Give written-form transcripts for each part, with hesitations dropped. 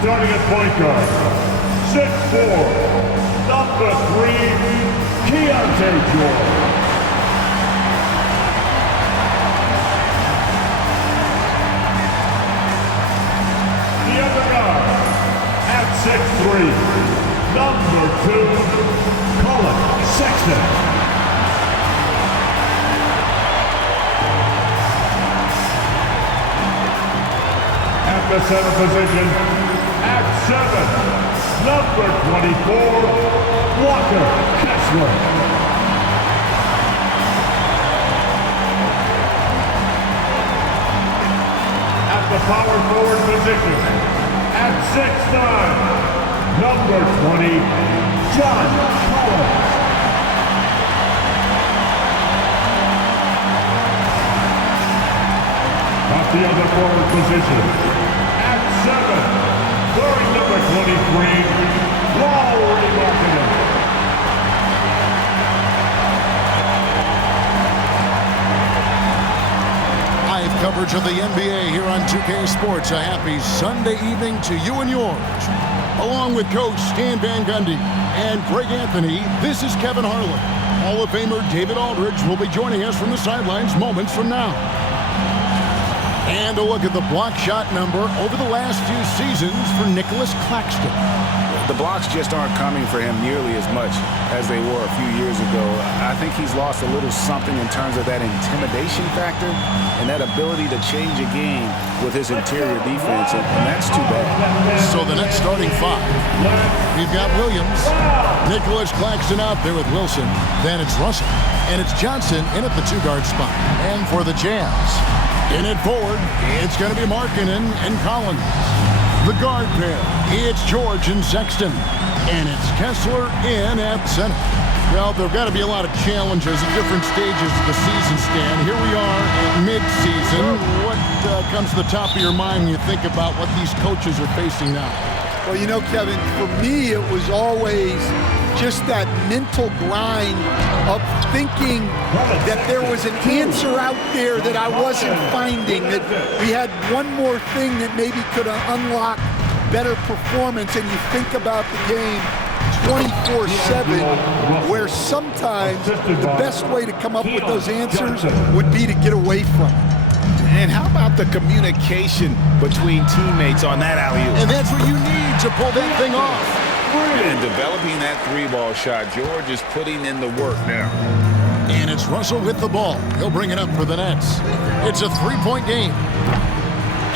Starting at point guard, 6'4", number 3, Keon. The other guard, at 6'3", number 2, Colin, Sexton. At the center position, at 7, number 24, Walker Kessler. At the power forward position, at 6'9", number 20, John Colin. At the other forward position, at 7, wearing number 23, Lowry Marketing. Live coverage of the NBA here on 2K Sports. A happy Sunday evening to you and yours. Along with Coach Stan Van Gundy and Greg Anthony, this is Kevin Harlan. Hall of Famer David Aldridge will be joining us from the sidelines moments from now. And a look at the block shot number over the last few seasons for Nicholas Claxton. The blocks just aren't coming for him nearly as much as they were a few years ago. I think he's lost a little something in terms of that intimidation factor and that ability to change a game with his interior defense, and that's too bad. So the next starting five, we've got Williams, Nicholas Claxton out there with Wilson, then it's Russell, and it's Johnson in at the two-guard spot. And for the Jazz, in it forward, it's going to be Markkanen and Collins. The guard pair, it's George and Sexton. And it's Kessler in at center. Well, there have got to be a lot of challenges at different stages of the season, Stan. Here we are at mid-season. What comes to the top of your mind when you think about what these coaches are facing now? Well, you know, Kevin, for me, it was always just that mental grind of thinking that there was an answer out there that I wasn't finding, that we had one more thing that maybe could unlock better performance, and you think about the game 24/7, where sometimes the best way to come up with those answers would be to get away from it. And how about the communication between teammates on that alley-oop? And that's what you need to to pull that thing off. And developing that three-ball shot, George is putting in the work now. And it's Russell with the ball. He'll bring it up for the Nets. It's a three-point game.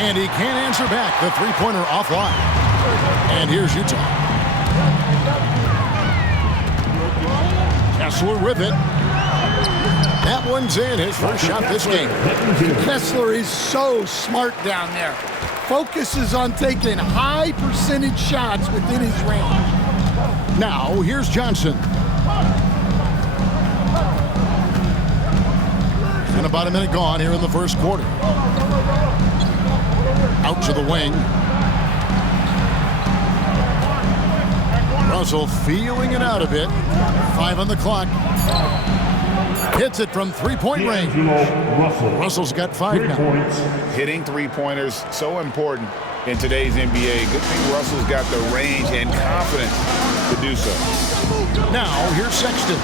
And he can't answer back. The three-pointer offline. And here's Utah. Kessler with it. That one's in. His first shot this game. Kessler is so smart down there. Focuses on taking high percentage shots within his range. Now, here's Johnson. And about a minute gone here in the first quarter. Out to the wing. Russell feeling it out a bit. 5 on the clock. Hits it from three-point range. Russell's got 5 now. Hitting three-pointers, so important in today's NBA. Good thing Russell's got the range and confidence to do so. Now, here's Sexton.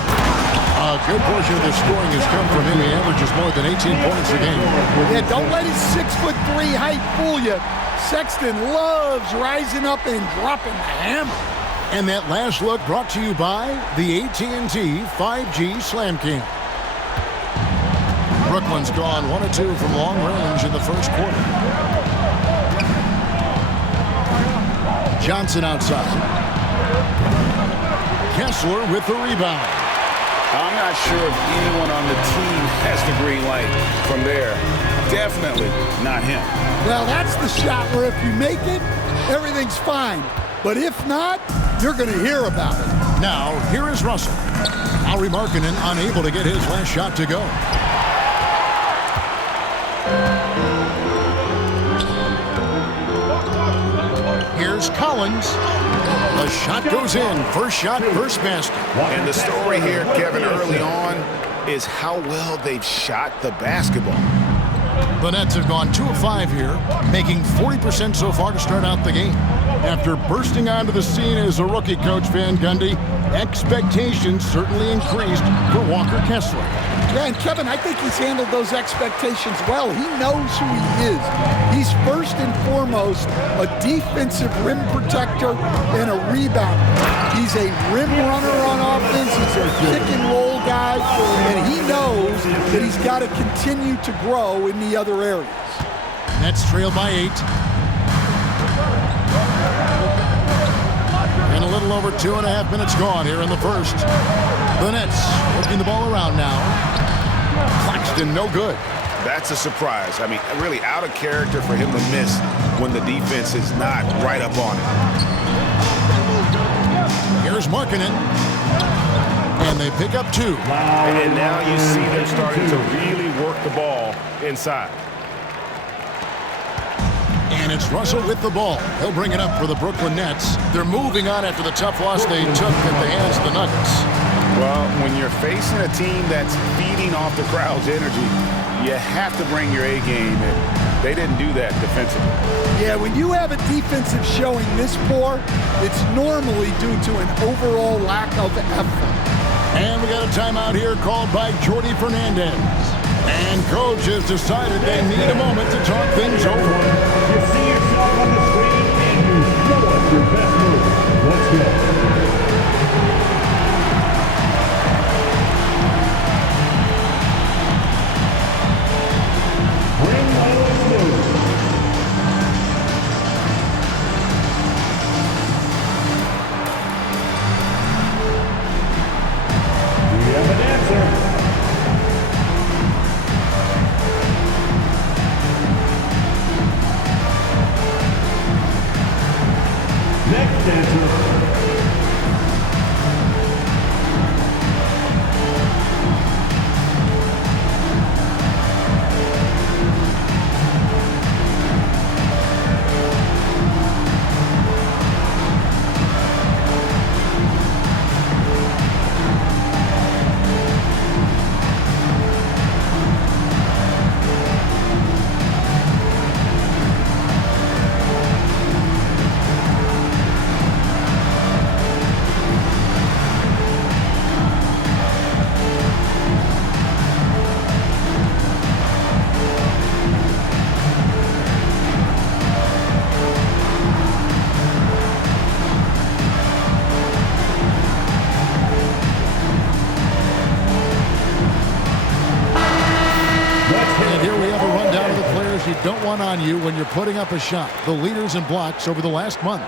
A good portion of the scoring has come from him. He averages more than 18 points a game. Yeah, don't let his 6'3" height fool you. Sexton loves rising up and dropping the hammer. And that last look brought to you by the AT&T 5G Slam King. Brooklyn's gone 1 of 2 from long range in the first quarter. Johnson outside. Kessler with the rebound. I'm not sure if anyone on the team has the green light from there. Definitely not him. Well, that's the shot where if you make it, everything's fine. But if not, you're going to hear about it. Now, here is Russell. Lauri Markkanen unable to get his last shot to go. Here's Collins. The shot goes in. First shot, first basket. And the story here, Kevin, early on is how well they've shot the basketball. The Nets have gone 2 of 5 here, making 40% so far to start out the game. After bursting onto the scene as a rookie, Coach Van Gundy, expectations certainly increased for Walker Kessler. Yeah, and Kevin, I think he's handled those expectations well. He knows who he is. He's first and foremost a defensive rim protector and a rebounder. He's a rim runner on offense. He's a pick and roll guy, and he knows that he's got to continue to grow in the other areas. Nets trail by 8. And a little over 2.5 minutes gone here in the first. The Nets working the ball around now. Claxton no good. That's a surprise. I mean, really out of character for him to miss when the defense is not right up on it. Here's Markkanen. And they pick up 2. And now you see them starting to really work the ball inside. And it's Russell with the ball. He'll bring it up for the Brooklyn Nets. They're moving on after the tough loss they took at the hands of the Nuggets. Well, when you're facing a team that's feeding off the crowd's energy, you have to bring your A game, and they didn't do that defensively. Yeah, when you have a defensive showing this poor, it's normally due to an overall lack of effort. And we got a timeout here called by Jordy Fernandez. And Coach has decided they need a moment to talk things over. You see yourself on the screen and you know it's your best move. Let's go. Bring those moves. We have an answer. Next answer. don't want on you when you're putting up a shot. The leaders in blocks over the last month.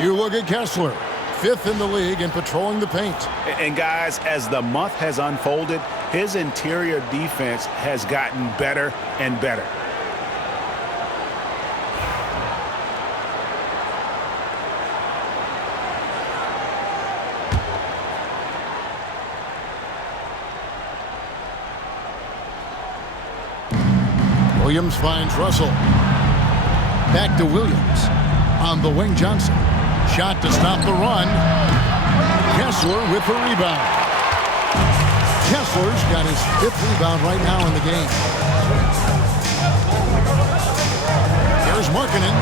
You look at Kessler, 5th in the league and patrolling the paint. And guys, as the month has unfolded, his interior defense has gotten better and better. Williams finds Russell. Back to Williams. On the wing, Johnson. Shot to stop the run. Kessler with the rebound. Kessler's got his 5th rebound right now in the game. Here's Markkanen.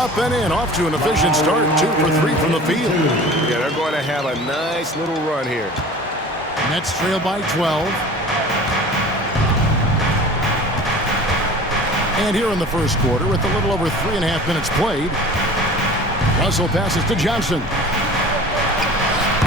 Up and in, off to an efficient start. 2 for 3 from the field. Yeah, they're going to have a nice little run here. Nets trail by 12. And here in the first quarter, with a little over 3.5 minutes played, Russell passes to Johnson.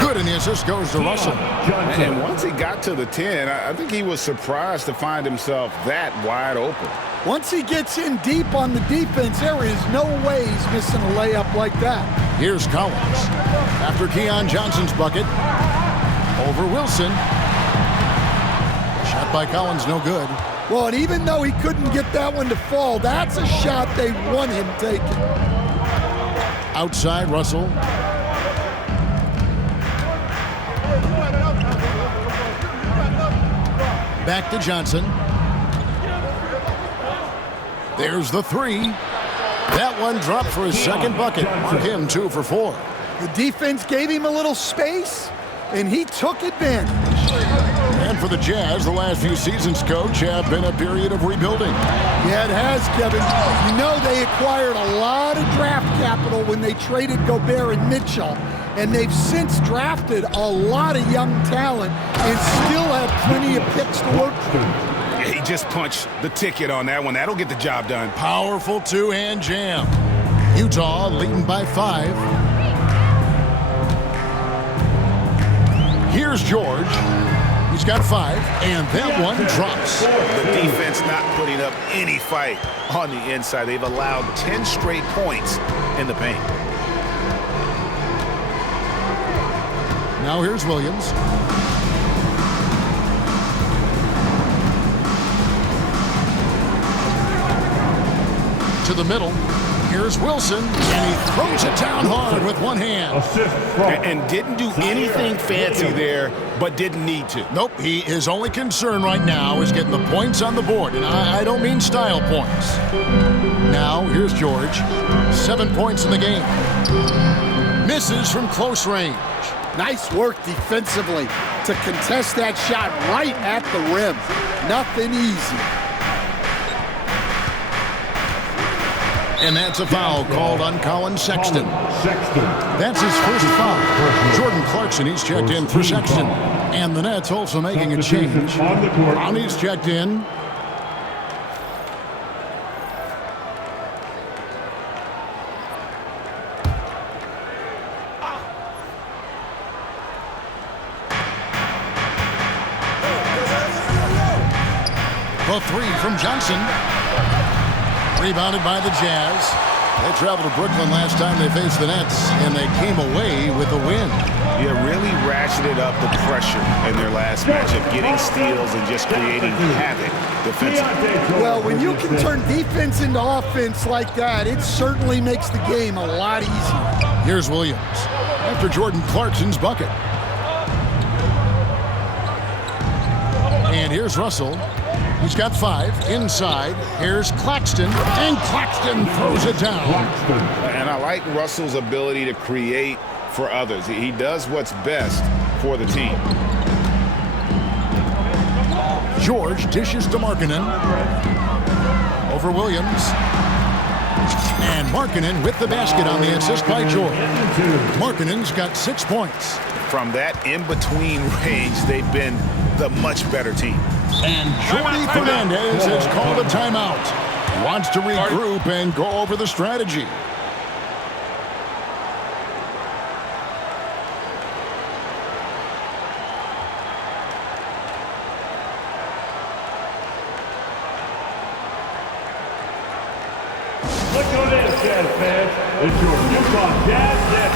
Good, and the assist goes to Russell. And once he got to the 10, I think he was surprised to find himself that wide open. Once he gets in deep on the defense, there is no way he's missing a layup like that. Here's Collins. After Keon Johnson's bucket, over Wilson. Shot by Collins, no good. Well, and even though he couldn't get that one to fall, that's a shot they want him taking. Outside, Russell. Back to Johnson. There's the 3. That one dropped for his second bucket. For him, 2 for 4. The defense gave him a little space, and he took advantage. And for the Jazz, the last few seasons, Coach, have been a period of rebuilding. Yeah, it has, Kevin. You know, they acquired a lot of draft capital when they traded Gobert and Mitchell, and they've since drafted a lot of young talent and still have plenty of picks to work through. He just punched the ticket on that one. That'll get the job done. Powerful 2-hand jam. Utah leading by 5. Here's George. He's got 5, and that one drops. The defense not putting up any fight on the inside. They've allowed 10 straight points in the paint. Now here's Williams. To the middle. Here's Wilson, and he throws it down hard with one hand. And didn't do anything fancy there, but didn't need to. Nope, his only concern right now is getting the points on the board, and I don't mean style points. Now, here's George. 7 points in the game. Misses from close range. Nice work defensively to contest that shot right at the rim. Nothing easy. And that's a foul called on Colin Sexton. That's his first foul. Jordan Clarkson, he's checked in for Sexton. And the Nets also making a change. Ronnie's checked in. The 3 from Johnson. Rebounded by the Jazz. They traveled to Brooklyn last time they faced the Nets, and they came away with a win. Yeah, really ratcheted up the pressure in their last matchup, getting steals and just creating havoc defensively. Well, when you can turn defense into offense like that, it certainly makes the game a lot easier. Here's Williams after Jordan Clarkson's bucket. And here's Russell. He's got 5 inside. Here's Claxton, and Claxton throws it down. And I like Russell's ability to create for others. He does what's best for the team. George dishes to Markkanen. Over Williams. And Markkanen with the basket on the assist by George. Markkanen's got 6 points. From that in-between range, they've been the much better team. And Jordi Fernandez has called a timeout. Wants to regroup and go over the strategy. Look at this, Jazz fans. It's your Utah Jazz Net.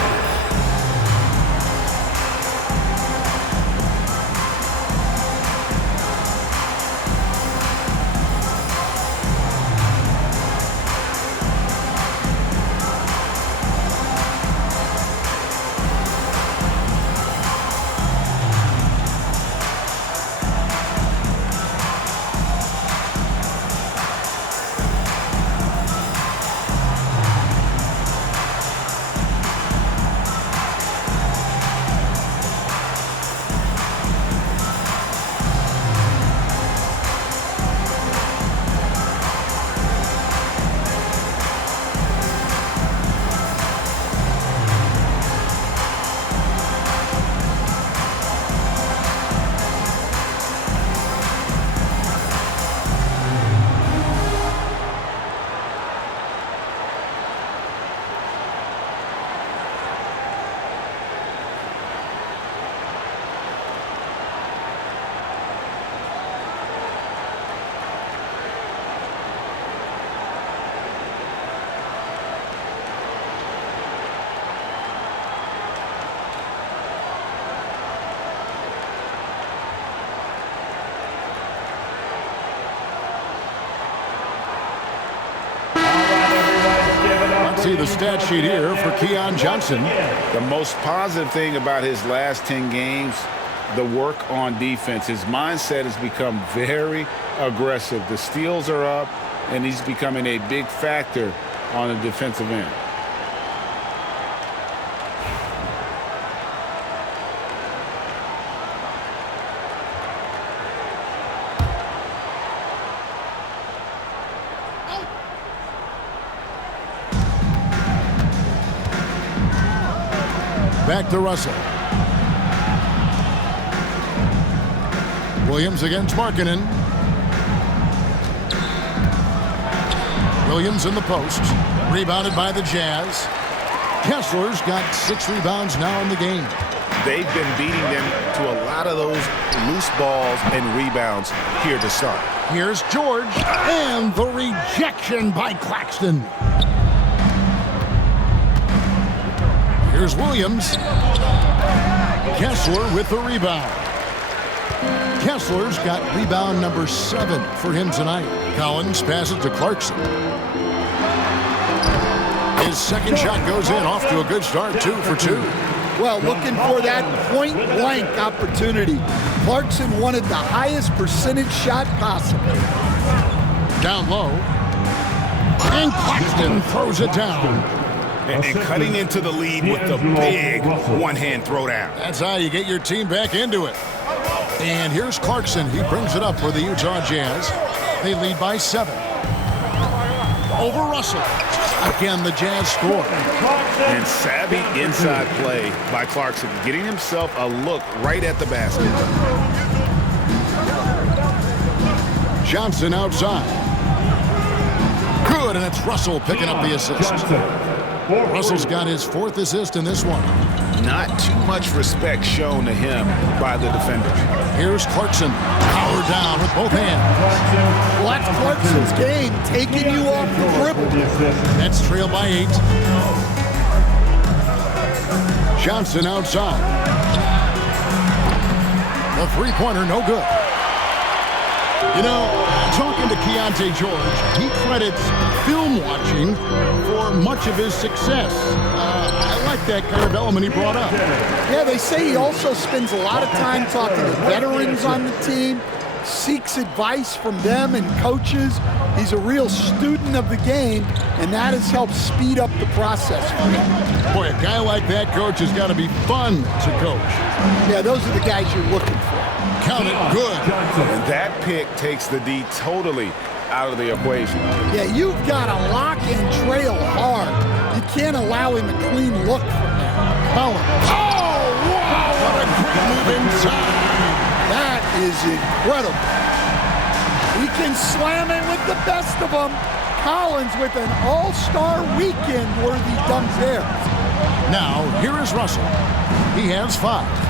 See the stat sheet here for Keon Johnson. The most positive thing about his last 10 games, the work on defense. His mindset has become very aggressive. The steals are up, and he's becoming a big factor on the defensive end. Back to Russell. Williams against Markkanen. Williams in the post. Rebounded by the Jazz. Kessler's got 6 rebounds now in the game. They've been beating them to a lot of those loose balls and rebounds here to start. Here's George. And the rejection by Claxton. Here's Williams. Kessler with the rebound. Kessler's got rebound number 7 for him tonight. Collins passes to Clarkson. His second shot goes in, off to a good start, 2 for 2. Well, looking for that point-blank opportunity. Clarkson wanted the highest percentage shot possible. Down low. And Claxton throws it down. And cutting into the lead with the big one-hand throwdown. That's how you get your team back into it. And here's Clarkson. He brings it up for the Utah Jazz. They lead by 7. Over Russell. Again, the Jazz score. And savvy inside play by Clarkson, getting himself a look right at the basket. Johnson outside. Good, and it's Russell picking up the assist. Russell's got his 4th assist in this one. Not too much respect shown to him by the defender. Here's Clarkson. Power down with both hands. Well, that's Clarkson's game, taking you off the dribble. That's trailed by 8. Johnson outside. The three-pointer, no good. You know, talking to Keontae George, he credits film watching for much of his success. I like that kind of element he brought up. Yeah, they say he also spends a lot of time talking to veterans on the team, seeks advice from them and coaches. He's a real student of the game, and that has helped speed up the process for him. Boy, a guy like that, coach, has got to be fun to coach. Yeah, those are the guys you're looking for. Count it, good. And that pick takes the D totally out of the equation. Yeah, you've got to lock and trail hard. You can't allow him a clean look from there. Colin. Oh, wow, what a quick move inside. That is incredible. He can slam it with the best of them. Collins with an all-star weekend-worthy dunk there. Now, here is Russell. He has 5.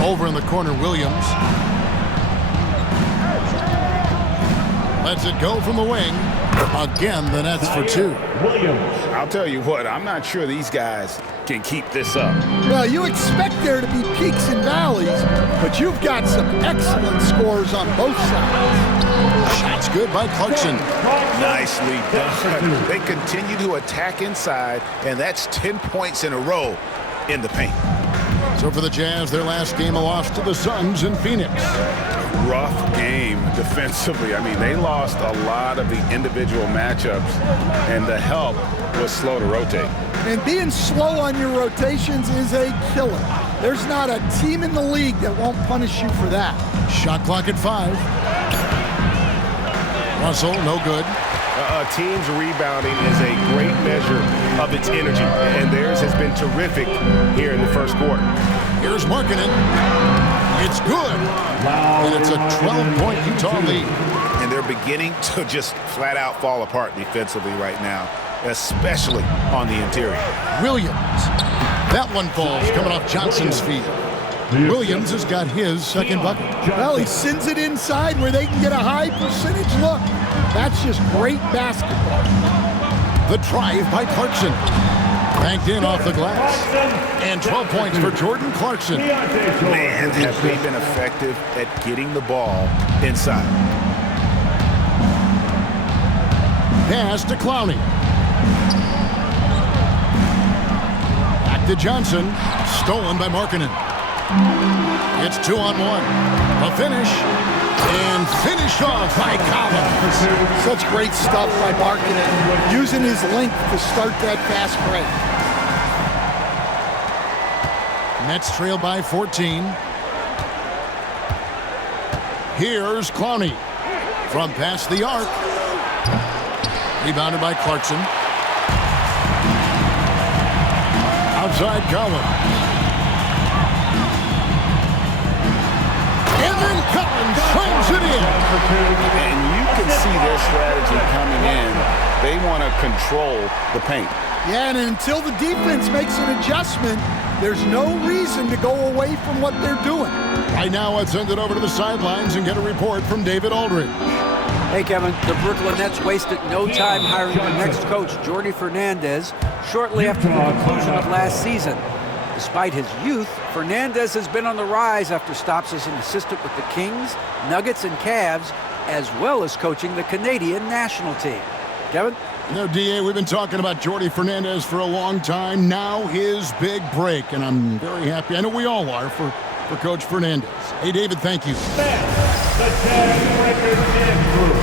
Over in the corner, Williams. Lets it go from the wing. Again, the Nets for two. Williams. I'll tell you what, I'm not sure these guys can keep this up. Well, you expect there to be peaks and valleys, but you've got some excellent scores on both sides. Shot's good by Clarkson. Nicely done. They continue to attack inside, and that's 10 points in a row in the paint. So for the Jazz, their last game, a loss to the Suns in Phoenix. Rough game defensively. I mean, they lost a lot of the individual matchups, and the help was slow to rotate. And being slow on your rotations is a killer. There's not a team in the league that won't punish you for that. Shot clock at 5. Russell, no good. A team's rebounding is a great measure of its energy, and theirs has been terrific here in the first quarter. Here's Markkanen. It's good. And it's a 12-point Utah lead. And they're beginning to just flat out fall apart defensively right now, especially on the interior. Williams. That one falls coming off Johnson's feet. Williams has got his second bucket. Well, he sends it inside where they can get a high percentage look. That's just great basketball. The drive by Clarkson. Banked in off the glass. And 12 points for Jordan Clarkson. Man, have they been effective at getting the ball inside. Pass to Clowney. Back to Johnson. Stolen by Markkanen. It's 2-on-1. A finish. And finish off by Colin. Such great stuff by Markkanen, using his length to start that fast break. Nets trail by 14. Here's Clowney from past the arc. Rebounded by Clarkson. Outside Colin. And then Colin slams it in. And you can see their strategy coming in. They want to control the paint. Yeah, and until the defense makes an adjustment, there's no reason to go away from what they're doing. Right now, let's send it over to the sidelines and get a report from David Aldridge. Hey, Kevin, the Brooklyn Nets wasted no time hiring their next coach, Jordi Fernandez, shortly after the conclusion of last season. Despite his youth, Fernandez has been on the rise after stops as an assistant with the Kings, Nuggets, and Cavs, as well as coaching the Canadian national team. Kevin? You know, D.A., we've been talking about Jordi Fernandez for a long time. Now his big break, and I'm very happy. I know we all are for Coach Fernandez. Hey, David, thank you. That's the Jazz record in group.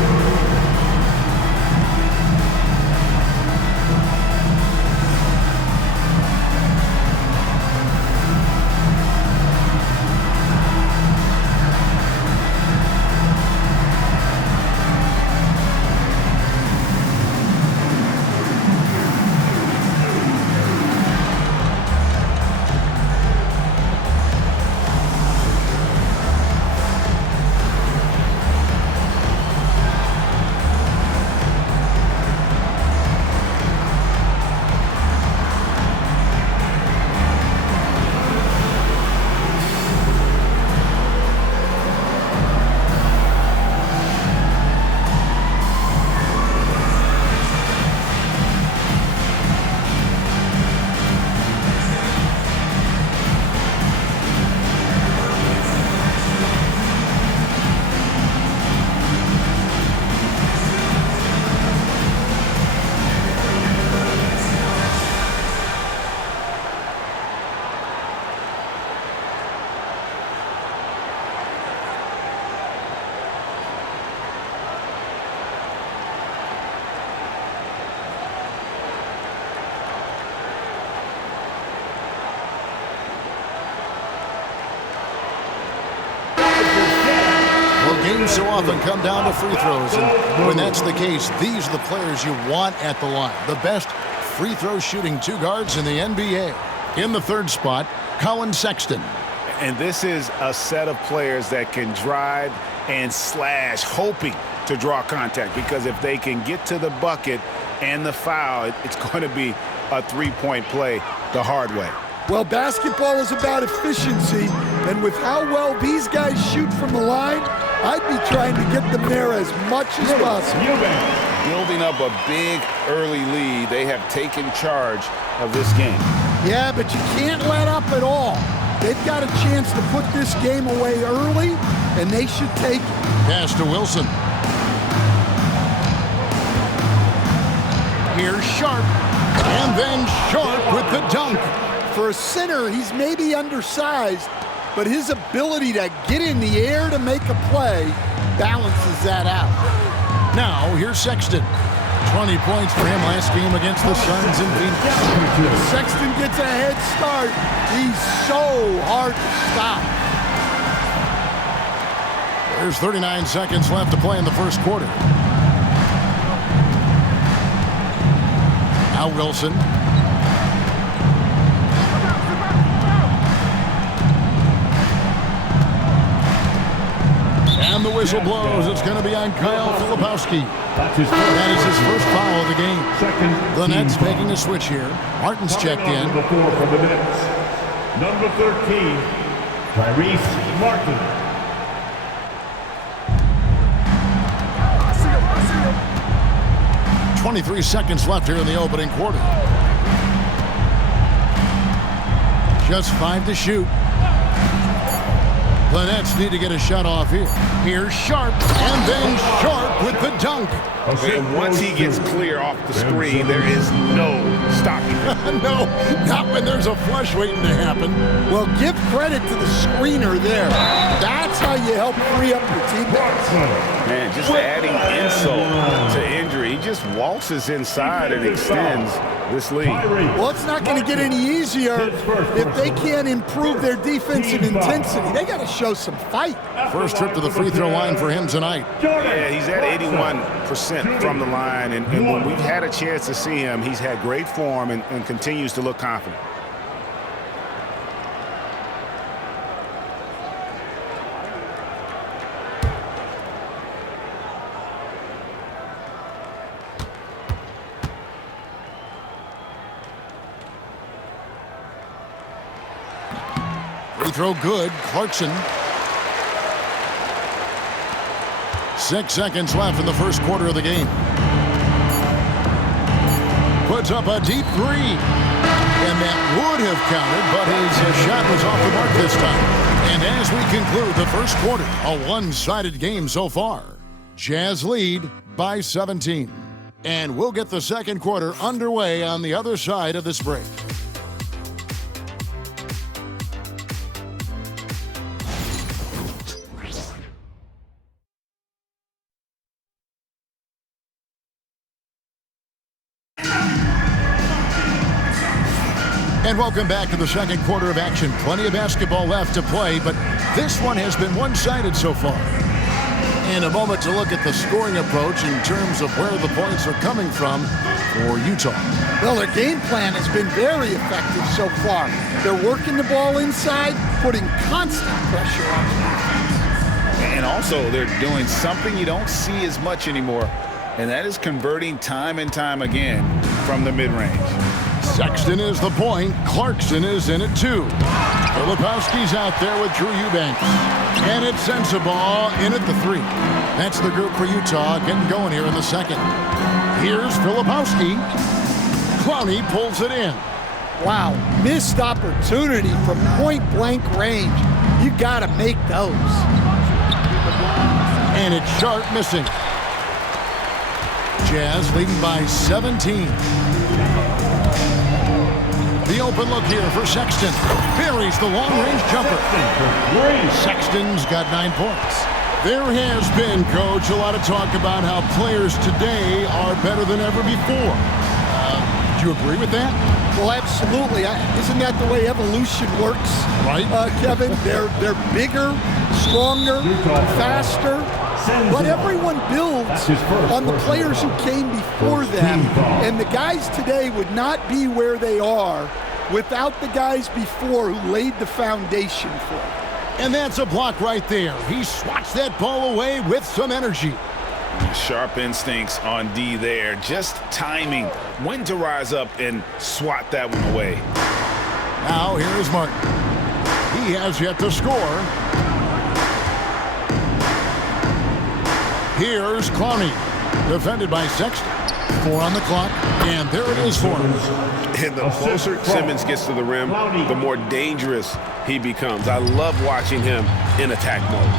Games so often come down to free throws, and when that's the case, these are the players you want at the line. The best free throw shooting two guards in the NBA. In the third spot, Colin Sexton. And this is a set of players that can drive and slash, hoping to draw contact, because if they can get to the bucket and the foul, it's going to be a three-point play the hard way. Well, basketball is about efficiency, and with how well these guys shoot from the line, I'd be trying to get them there as much as possible. Building up a big early lead, they have taken charge of this game. Yeah, but you can't let up at all. They've got a chance to put this game away early, and they should take it. Pass to Wilson. Here's Sharp. And then Sharp with the dunk. For a center, he's maybe undersized, but his ability to get in the air to make a play balances that out. Now, here's Sexton. 20 points for him last game against the Suns in Phoenix. Sexton gets a head start. He's so hard to stop. There's 39 seconds left to play in the first quarter. Now Wilson. And the whistle blows. It's going to be on Kyle Filipowski. That is his first foul of the game. The Nets making a switch here. Martin's checked in. Number 4 for the Nets. Number 13, Tyrese Martin. 23 seconds left here in the opening quarter. Just 5 to shoot. The Nets need to get a shot off here. Here's Sharp, and then Sharp with the dunk. And once he gets clear off the screen, there is no stopping him. No, not when there's a flush waiting to happen. Well, give credit to the screener there. That's how you help free up your teammates. Man, just adding insult to injury. He just waltzes inside and extends this lead. Well, it's not going to get any easier if they can't improve their defensive intensity. They got to show some fight. First trip to the free throw line for him tonight. Yeah, he's at 81% from the line, and when we've had a chance to see him, he's had great form and continues to look confident. Free throw good. Clarkson. 6 seconds left in the first quarter of the game. Puts up a deep three. And that would have counted, but his shot was off the mark this time. And as we conclude the first quarter, a one-sided game so far. Jazz lead by 17. And we'll get the second quarter underway on the other side of this break. And welcome back to the second quarter of action. Plenty of basketball left to play, but this one has been one-sided so far. In a moment to look at the scoring approach in terms of where the points are coming from for Utah. Well, their game plan has been very effective so far. They're working the ball inside, putting constant pressure on them. And also, they're doing something you don't see as much anymore, and that is converting time and time again from the mid-range. Sexton is the point. Clarkson is in it too. Filipowski's out there with Drew Eubanks. And it sends the ball in at the 3. That's the group for Utah getting going here in the second. Here's Filipowski. Clowney pulls it in. Wow, missed opportunity from point-blank range. You got to make those. And it's Sharp missing. Jazz leading by 17. The open look here for Sexton. Buries the long-range jumper. Sexton's got 9 points. There has been, Coach, a lot of talk about how players today are better than ever before. Do you agree with that? Well, absolutely. Isn't that the way evolution works? Right. Kevin, they're bigger, stronger, faster. But everyone builds on the players who came before them. And the guys today would not be where they are without the guys before who laid the foundation for it. And that's a block right there. He swats that ball away with some energy. Sharp instincts on D there. Just timing when to rise up and swat that one away. Now here is Martin. He has yet to score. Here's Clowney, defended by Sexton. 4 on the clock, and there it is for him. And the closer Simmons gets to the rim, the more dangerous he becomes. I love watching him in attack mode.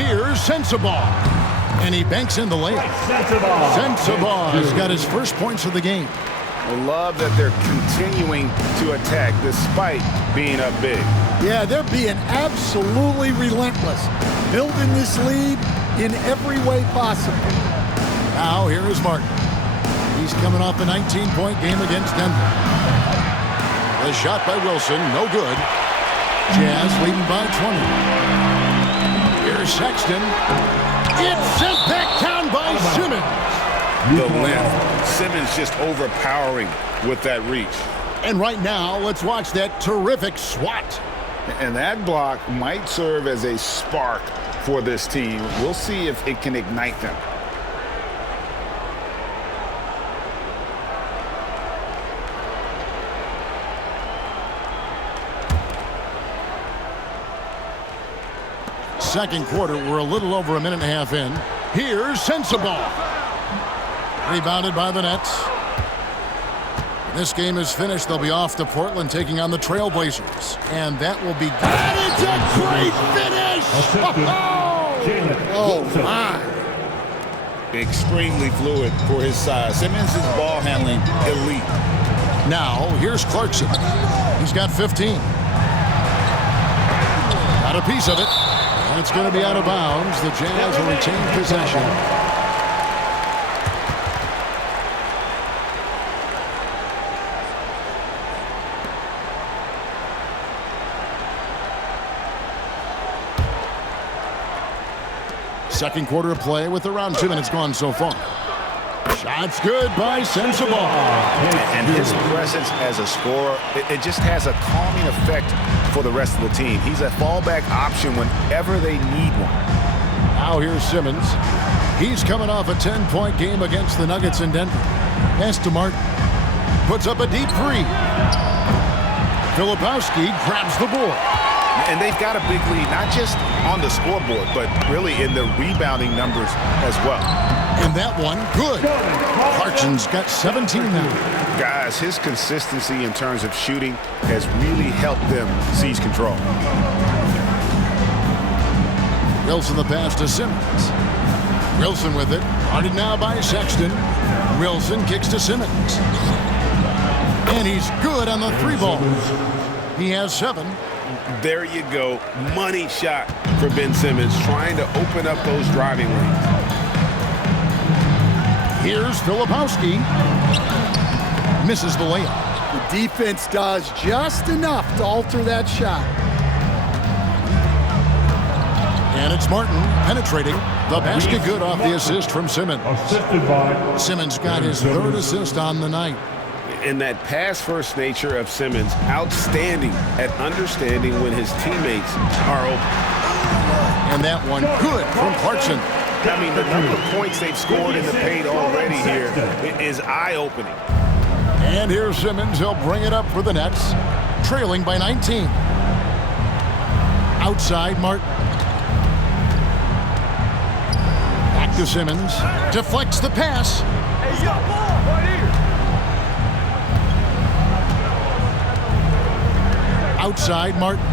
Here's Sensabaugh, and he banks in the layup. Sensabaugh has got his first points of the game. I love that they're continuing to attack despite being up big. Yeah, they're being absolutely relentless, building this lead in every way possible. Now here is Martin. He's coming off a 19-point game against Denver. The shot by Wilson, no good. Jazz leading by 20. Here's Sexton. It's sent back down by Simmons. The length. Simmons just overpowering with that reach. And right now, let's watch that terrific swat. And that block might serve as a spark for this team. We'll see if it can ignite them. Second quarter, we're a little over a minute and a half in. Here's Sensabaugh. Rebounded by the Nets. This game is finished. They'll be off to Portland taking on the Trailblazers. And that will be... And it's a great finish! Oh, my. Extremely fluid for his size. Simmons' ball handling elite. Now, here's Clarkson. He's got 15. Got a piece of it. And it's going to be out of bounds. The Jazz will retain possession. Second quarter of play with around 2 minutes gone so far. Shots good by Sensabaugh. And his presence as a scorer, it just has a calming effect for the rest of the team. He's a fallback option whenever they need one. Now here's Simmons. He's coming off a 10-point game against the Nuggets in Denver. Pass to Martin. Puts up a deep three. Filipowski grabs the board. And they've got a big lead, not just on the scoreboard, but really in the rebounding numbers as well. And that one, good. Clarkson's got 17 now. Guys, his consistency in terms of shooting has really helped them seize control. Wilson the pass to Simmons. Wilson with it. Guarded now by Sexton. Wilson kicks to Simmons. And he's good on the 3-ball. He has 7. There you go. Money shot for Ben Simmons, trying to open up those driving lanes. Here's Filipowski. Misses the layup. The defense does just enough to alter that shot. And it's Martin penetrating. The basket good off the assist from Simmons. Assisted by Simmons got his 3rd assist on the night. And that pass-first nature of Simmons, outstanding at understanding when his teammates are open. And that one good from Clarkson. I mean, the number of points they've scored in the paint already here is eye-opening. And here's Simmons. He'll bring it up for the Nets, trailing by 19. Outside, Martin. Back to Simmons. Deflects the pass. Hey, yo, ball right here. Outside, Martin.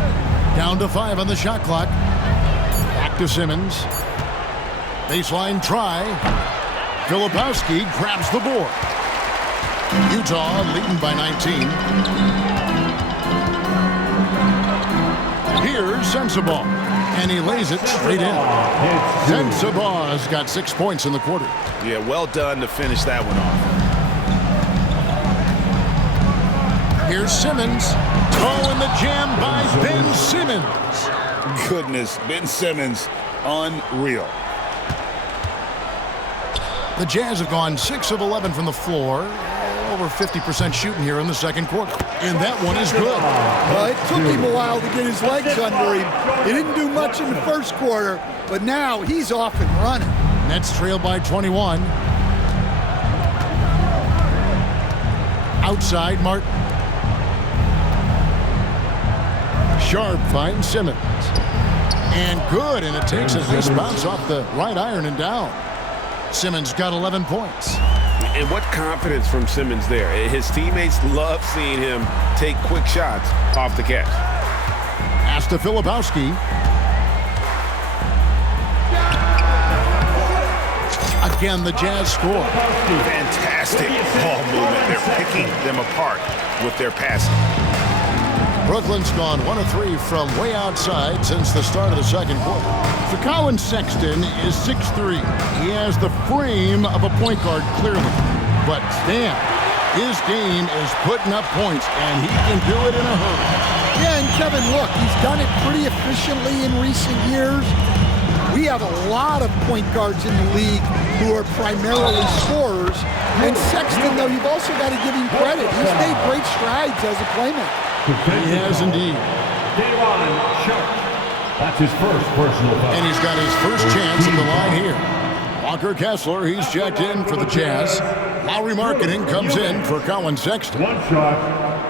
Down to 5 on the shot clock. Back to Simmons. Baseline try. Filipowski grabs the board. Utah leading by 19. Here's Sensabaugh. And he lays it straight in. Sensabaugh's got 6 points in the quarter. Yeah, well done to finish that one off. Here's Simmons. Oh, and the jam by Ben Simmons. Goodness, Ben Simmons, unreal. The Jazz have gone 6 of 11 from the floor. Over 50% shooting here in the second quarter. And that one is good. It took him a while to get his legs under him. He didn't do much in the first quarter, but now he's off and running. Nets trail by 21. Outside, Martin. Sharp finds Simmons. And good, and it takes a nice bounce off the right iron and down. Simmons got 11 points. And what confidence from Simmons there. His teammates love seeing him take quick shots off the catch. Pass to Filipowski. Again, the Jazz score. Fantastic ball movement. They're picking them apart with their passing. Brooklyn's gone 1 of 3 from way outside since the start of the second quarter. So Colin Sexton is 6'3". He has the frame of a point guard, clearly. But damn, his game is putting up points, and he can do it in a hurry. Yeah, and Kevin, look, he's done it pretty efficiently in recent years. We have a lot of point guards in the league who are primarily scorers. And Sexton, though, you've also got to give him credit. He's made great strides as a playmaker. He has indeed. That's his first personal foul. And he's got his first chance at the line here. Walker Kessler, he's checked in for the Jazz. Lowry Marketing comes in for Colin Sexton. One shot.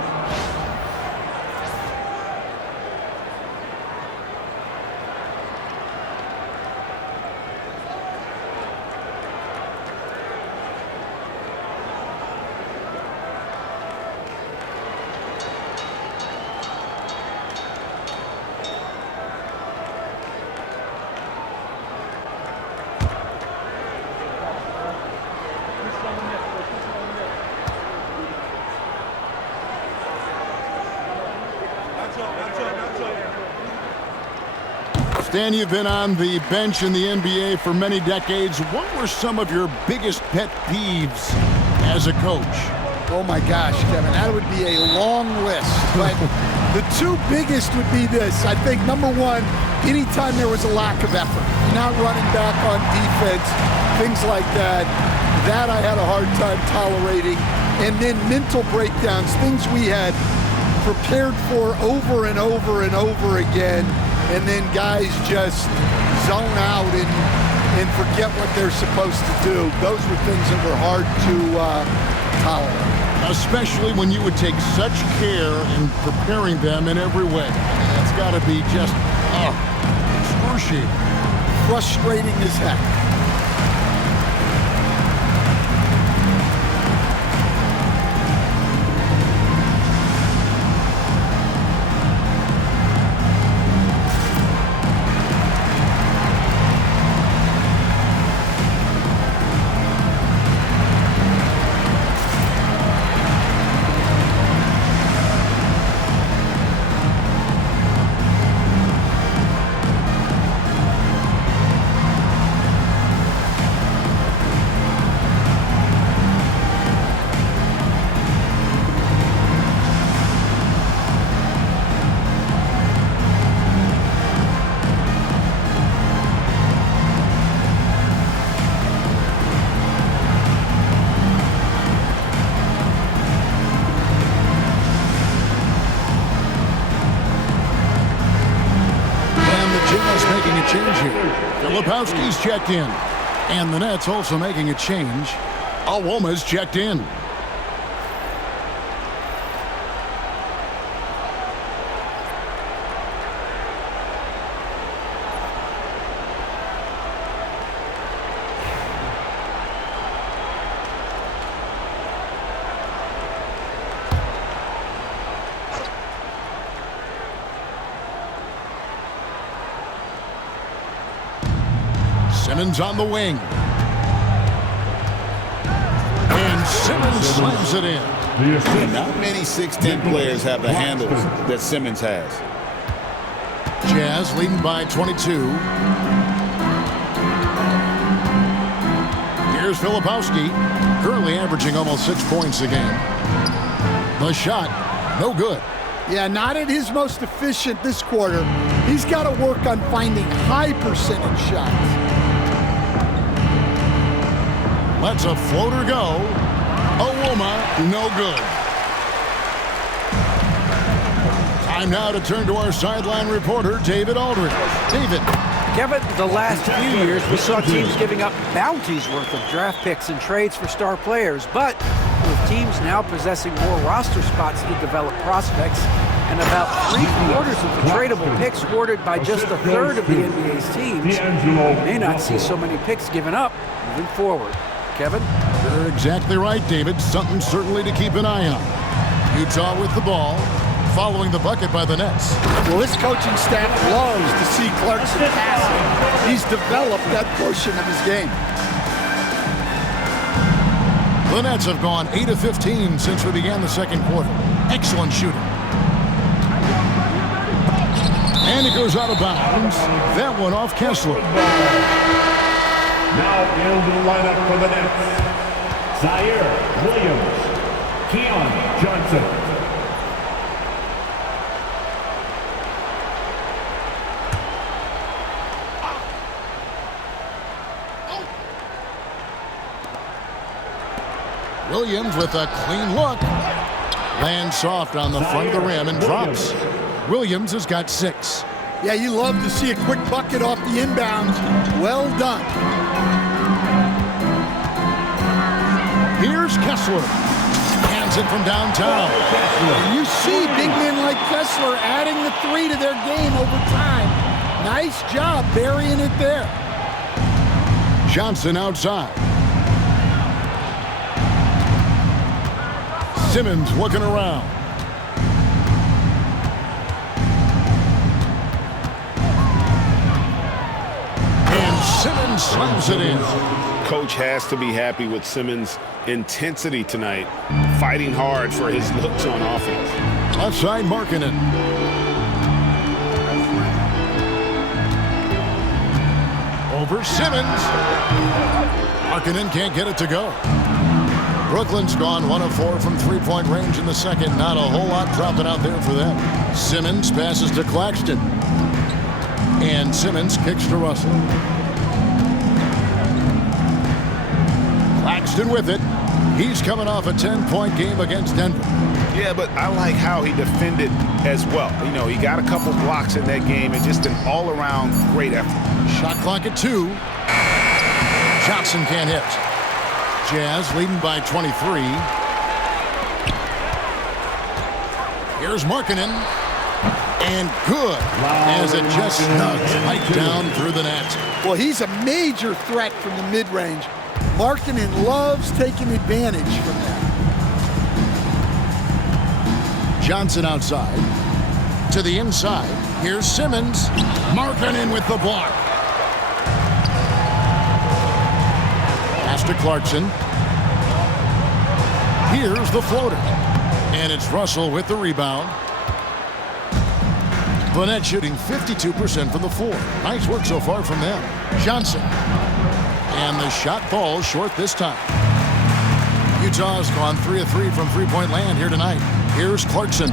Stan, you've been on the bench in the NBA for many decades. What were some of your biggest pet peeves as a coach? Oh my gosh, Kevin, that would be a long list. But the two biggest would be this. I think number one, anytime there was a lack of effort, not running back on defense, things like that, that I had a hard time tolerating. And then mental breakdowns, things we had prepared for over and over and over again, and then guys just zone out and forget what they're supposed to do. Those were things that were hard to tolerate. Especially when you would take such care in preparing them in every way. That's got to be just, excruciating. Frustrating as heck. Filipowski's checked in. And the Nets also making a change. Awoma's checked in. Simmons on the wing. And Simmons slams it in. Not many 6'10" players have the handles that Simmons has. Jazz leading by 22. Here's Filipowski, currently averaging almost 6 points a game. The shot, no good. Yeah, not at his most efficient this quarter. He's got to work on finding high percentage shots. Lets a floater go. Awoma, no good. Time now to turn to our sideline reporter, David Aldridge. David. Kevin, the last few years we saw teams giving up bounties worth of draft picks and trades for star players, but with teams now possessing more roster spots to develop prospects and about 3/4 of the tradable picks awarded by just a third of the NBA's teams, we may not see so many picks given up moving forward. Kevin? You're exactly right, David. Something certainly to keep an eye on. Utah with the ball, following the bucket by the Nets. Well, this coaching staff loves to see Clarkson passing. He's developed that portion of his game. The Nets have gone 8 of 15 since we began the second quarter. Excellent shooting. And it goes out of bounds. That one off Kessler. Now into the lineup for the Nets. Zaire Williams, Keon Johnson. Williams with a clean look. Lands soft on the front of the rim and drops. Williams has got 6. Yeah, you love to see a quick bucket off the inbounds. Well done. Here's Kessler. Hands it from downtown. You see big men like Kessler adding the 3 to their game over time. Nice job burying it there. Johnson outside. Simmons looking around. And Simmons slams it in. Coach has to be happy with Simmons' intensity tonight, fighting hard for his looks on offense. Left side, Markkanen. Over Simmons. Markkanen can't get it to go. Brooklyn's gone 1 of 4 from three-point range in the second. Not a whole lot dropping out there for them. Simmons passes to Claxton. And Simmons kicks to Russell. Claxton with it. He's coming off a 10-point game against Denver. Yeah, but I like how he defended as well. You know, he got a couple blocks in that game and just an all-around great effort. Shot clock at 2. Johnson can't hit. Jazz leading by 23. Here's Markkanen. And good, as it just snugs right down through the net. Well, he's a major threat from the mid-range. Markkanen loves taking advantage from that. Johnson outside. To the inside. Here's Simmons. Markkanen with the block. Pass to Clarkson. Here's the floater. And it's Russell with the rebound. The Nets shooting 52% from the floor. Nice work so far from them. Johnson. And the shot falls short this time. Utah's gone 3 of 3 from three-point land here tonight. Here's Clarkson.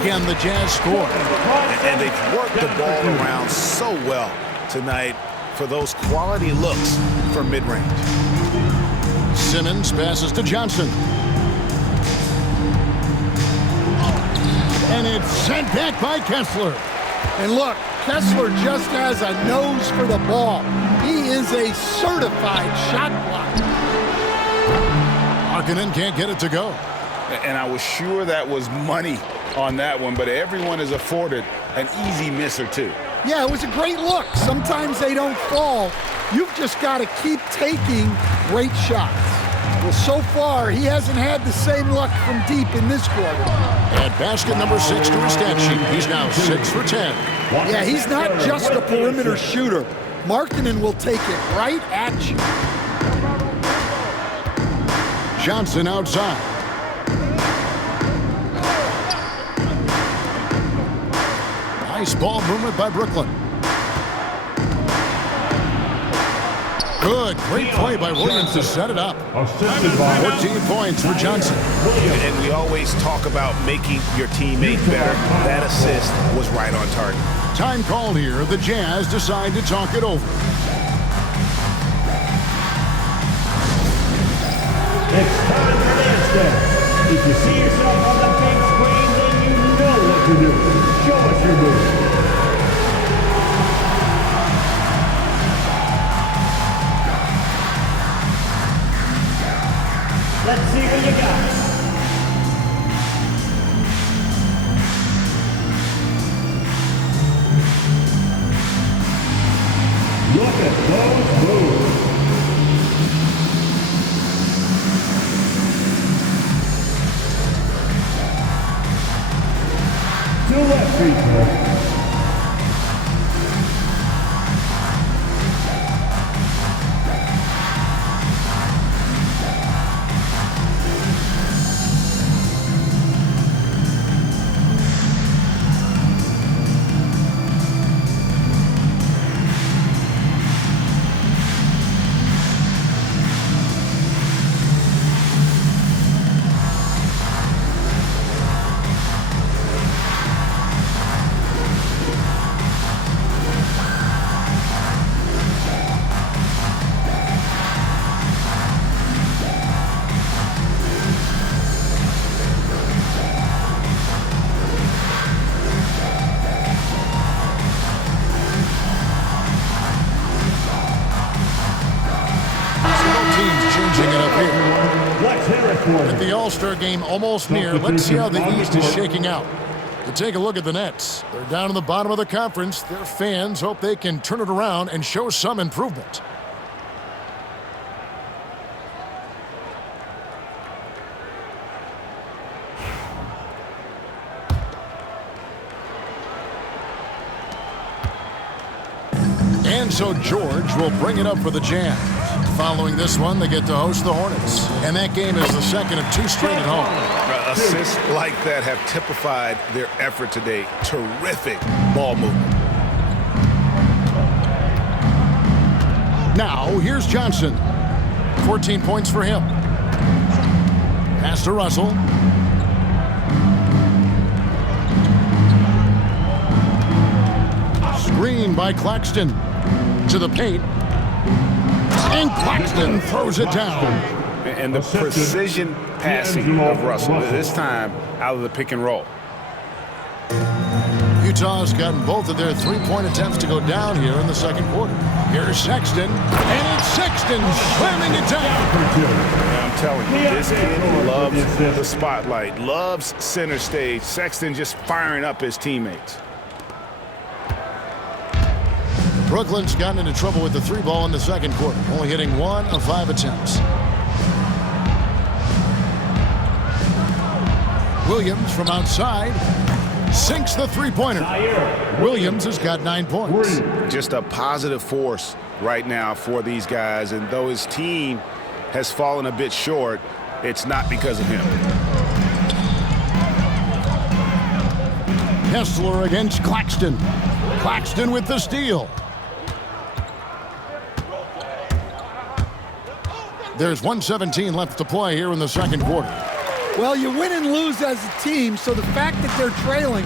Again, the Jazz score. And they've worked the ball around so well tonight for those quality looks from mid-range. Simmons passes to Johnson. And it's sent back by Kessler. And look, Kessler just has a nose for the ball. He is a certified shot blocker. Markkanen can't get it to go. And I was sure that was money on that one, but everyone is afforded an easy miss or two. Yeah, it was a great look. Sometimes they don't fall. You've just got to keep taking great shots. Well, so far, he hasn't had the same luck from deep in this quarter. Add basket number 6 to his stat sheet. He's now 6 for 10. Yeah, he's not just a perimeter shooter. Markkanen will take it right at you. Johnson outside. Nice ball movement by Brooklyn. Good, great play by Williams to set it up. 14 points for Johnson. And we always talk about making your teammate better. That assist was right on target. Time called here. The Jazz decide to talk it over. It's time for dance dance. If you see yourself on the big screen, then you know what to do. Show us your move. Let's see what you got. With the All-Star game almost near, let's see how the East is shaking out. To take a look at the Nets, they're down in the bottom of the conference. Their fans hope they can turn it around and show some improvement. And so George will bring it up for the Jazz. Following this one, they get to host the Hornets. And that game is the second of 2 straight at home. Assists like that have typified their effort today. Terrific ball movement. Now, here's Johnson. 14 points for him. Pass to Russell. Screen by Claxton. To the paint. And Claxton throws it down. And the precision passing of Russell, this time out of the pick and roll. Utah's gotten both of their three-point attempts to go down here in the second quarter. Here's Sexton, and it's Sexton slamming it down. I'm telling you, this kid loves the spotlight, loves center stage. Sexton just firing up his teammates. Brooklyn's gotten into trouble with the 3-ball in the second quarter, only hitting 1 of 5 attempts. Williams from outside sinks the three-pointer. Williams has got 9 points. Just a positive force right now for these guys, and though his team has fallen a bit short, it's not because of him. Kessler against Claxton. Claxton with the steal. There's 1:17 left to play here in the second quarter. Well, you win and lose as a team, so the fact that they're trailing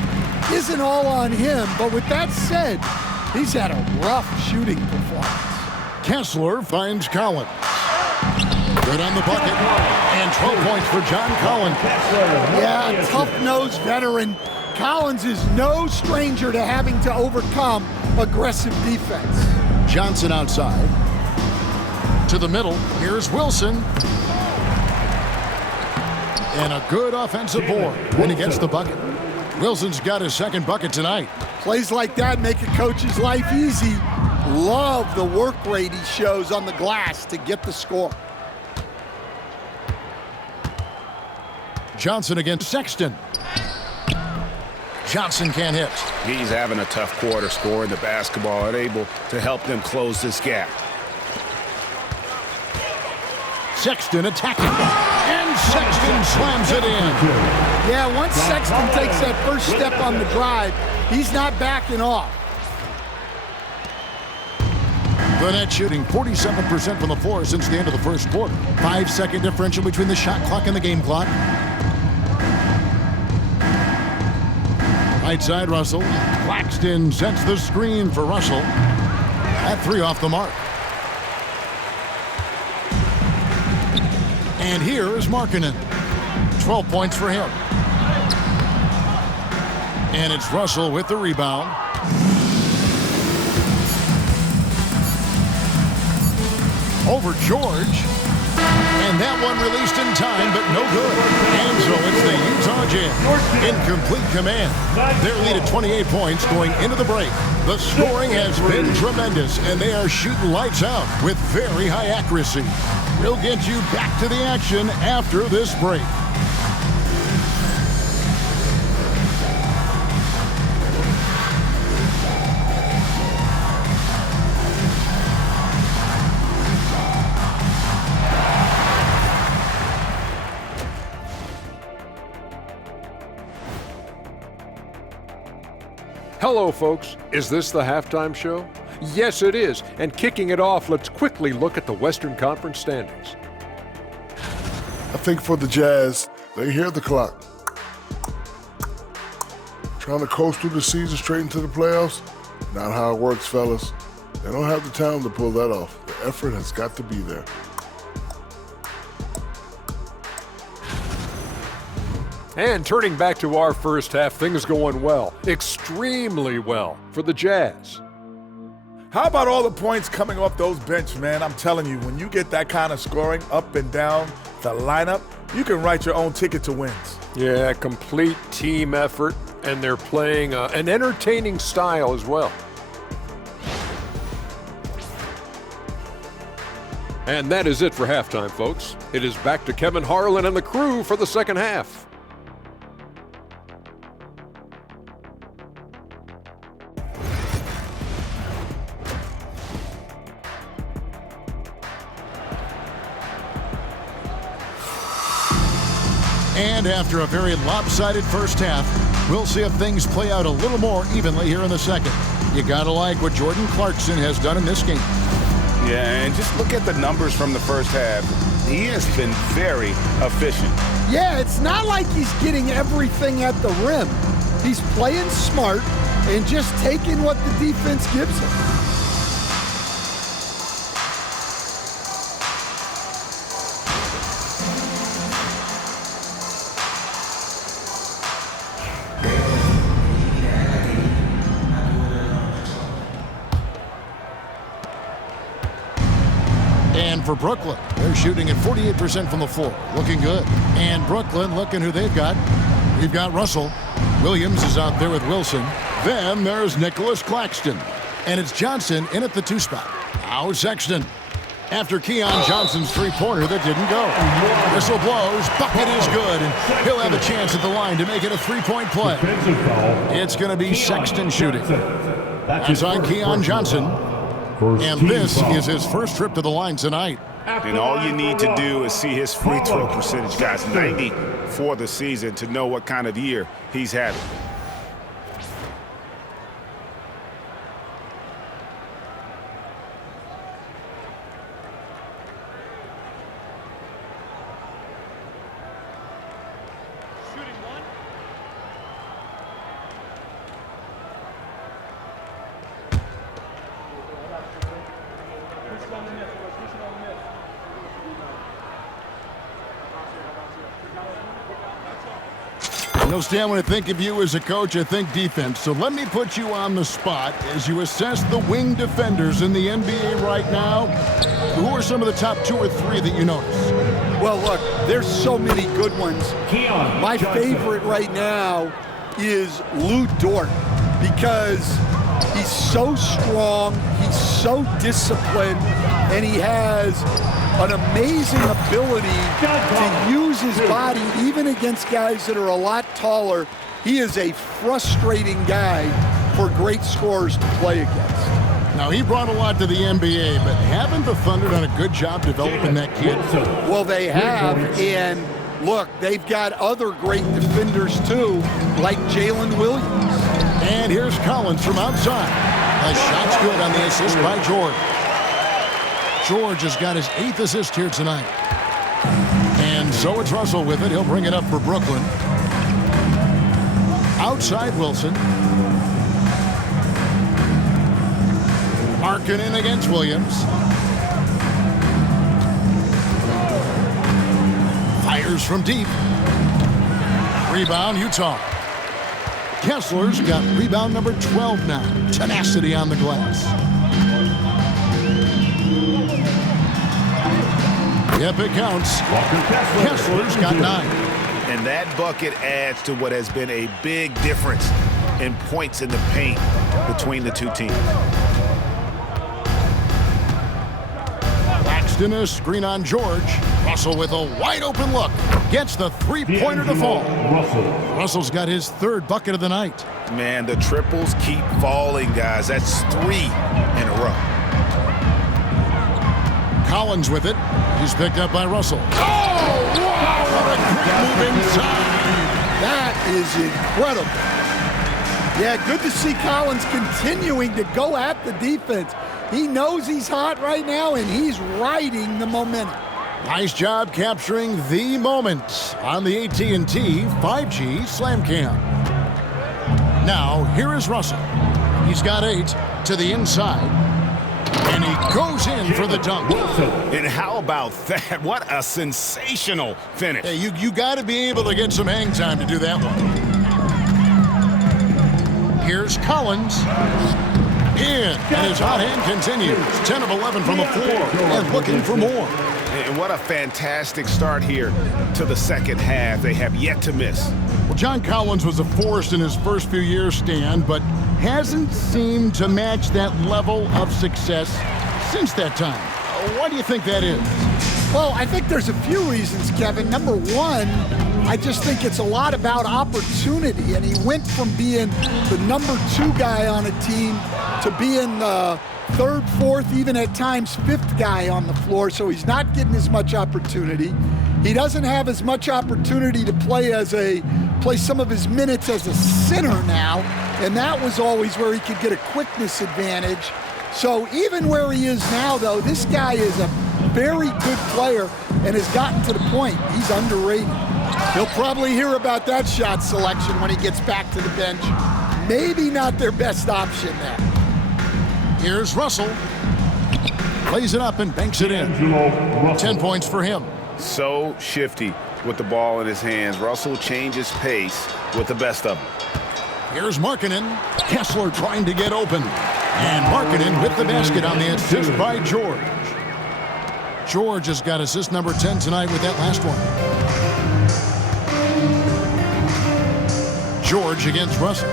isn't all on him. But with that said, he's had a rough shooting performance. Kessler finds Colin. Good on the bucket. And 12 points for John Colin. Yeah, tough-nosed veteran. Collins is no stranger to having to overcome aggressive defense. Johnson outside. To the middle, here's Wilson. And a good offensive board. And he gets the bucket. Wilson's got his second bucket tonight. Plays like that make a coach's life easy. Love the work rate he shows on the glass to get the score. Johnson against Sexton. Johnson can't hit. He's having a tough quarter, scoring the basketball and able to help them close this gap. Sexton attacking. And Sexton slams it in. Yeah, once Sexton takes that first step on the drive, he's not backing off. The Nets shooting 47% from the floor since the end of the first quarter. 5-second differential between the shot clock and the game clock. Right side, Russell. Claxton sets the screen for Russell. That 3 off the mark. And here is Markkanen. 12 points for him. And it's Russell with the rebound. Over George. And that one released in time, but no good. And so it's the Utah Jazz in complete command. Their lead at 28 points going into the break. The scoring has been tremendous, and they are shooting lights out with very high accuracy. We'll get you back to the action after this break. Hello, folks. Is this the halftime show? Yes, it is. And kicking it off, let's quickly look at the Western Conference standings. I think for the Jazz, they hear the clock. Trying to coast through the season straight into the playoffs? Not how it works, fellas. They don't have the talent to pull that off. The effort has got to be there. And turning back to our first half, things going well, extremely well for the Jazz. How about all the points coming off those bench, man? I'm telling you, when you get that kind of scoring up and down the lineup, you can write your own ticket to wins. Yeah, complete team effort, and they're playing an entertaining style as well. And that is it for halftime, folks. It is back to Kevin Harlan and the crew for the second half. And after a very lopsided first half, we'll see if things play out a little more evenly here in the second. You gotta like what Jordan Clarkson has done in this game. Yeah, and just look at the numbers from the first half. He has been very efficient. Yeah, it's not like he's getting everything at the rim. He's playing smart and just taking what the defense gives him. And for Brooklyn, they're shooting at 48% from the floor. Looking good. And Brooklyn, looking who they've got. We've got Russell. Williams is out there with Wilson. Then there's Nicholas Claxton. And it's Johnson in at the 2 spot. Now Sexton. After Keon Johnson's three-pointer that didn't go. Whistle blows. Bucket is good. And he'll have a chance at the line to make it a 3-point play. It's going to be Sexton shooting. That's on Keon Johnson. And this is his first trip to the line tonight. And all you need to do is see his free throw percentage, guys. 90 for the season to know what kind of year he's having. You know, Stan, when I think of you as a coach, I think defense. So let me put you on the spot as you assess the wing defenders in the NBA right now. Who are some of the top 2 or 3 that you notice? Well, look, there's so many good ones. Keon My Johnson. favorite right now is Lou Dort because he's so strong, he's so disciplined, and he has an amazing ability to use his body even against guys that are a lot taller. He is a frustrating guy for great scorers to play against. Now, he brought a lot to the NBA, but haven't the Thunder done a good job developing that kid? Well, they have, and look, they've got other great defenders too, like Jalen Williams. And here's Collins from outside. The shot's good on the assist by George. George has got his 8th assist here tonight. And so it's Russell with it. He'll bring it up for Brooklyn. Outside Wilson. Marking in against Williams. Fires from deep. Rebound, Utah. Kessler's got rebound number 12 now. Tenacity on the glass. Yep, it counts. Kessler's got 9. And that bucket adds to what has been a big difference in points in the paint between the two teams. Claxton a screen on George. Russell with a wide open look. Gets the 3-pointer to fall. Russell's got his 3rd bucket of the night. Man, the triples keep falling, guys. That's 3 in a row. Collins with it. He's picked up by Russell. Oh, wow, what a quick move inside. That is incredible. Yeah, good to see Collins continuing to go at the defense. He knows he's hot right now, and he's riding the momentum. Nice job capturing the moments on the AT&T 5G Slam Cam. Now, here is Russell. He's got 8 to the inside, and he goes in for the dunk. And how about that? What a sensational finish. Hey, you got to be able to get some hang time to do that one. Here's Collins. In, and his hot hand continues. 10 of 11 from the floor, and looking for more. And what a fantastic start here to the second half. They have yet to miss. Well, John Collins was a force in his first few years, Stan, but hasn't seemed to match that level of success since that time. Why do you think that is? Well, I think there's a few reasons, Kevin. Number one, I just think it's a lot about opportunity, and he went from being the number 2 guy on a team to being the 3rd, 4th, even at times 5th guy on the floor, so he's not getting as much opportunity. He doesn't have as much opportunity to play some of his minutes as a center now, and that was always where he could get a quickness advantage. So even where he is now, though, this guy is a very good player and has gotten to the point he's underrated. He'll probably hear about that shot selection when he gets back to the bench. Maybe not their best option there. Here's Russell. Plays it up and banks it in. 10 points for him. So shifty with the ball in his hands. Russell changes pace with the best of them. Here's Markkanen. Kessler trying to get open. And Markkanen with the basket on the assist by George. George has got assist number 10 tonight with that last one. George against Russell.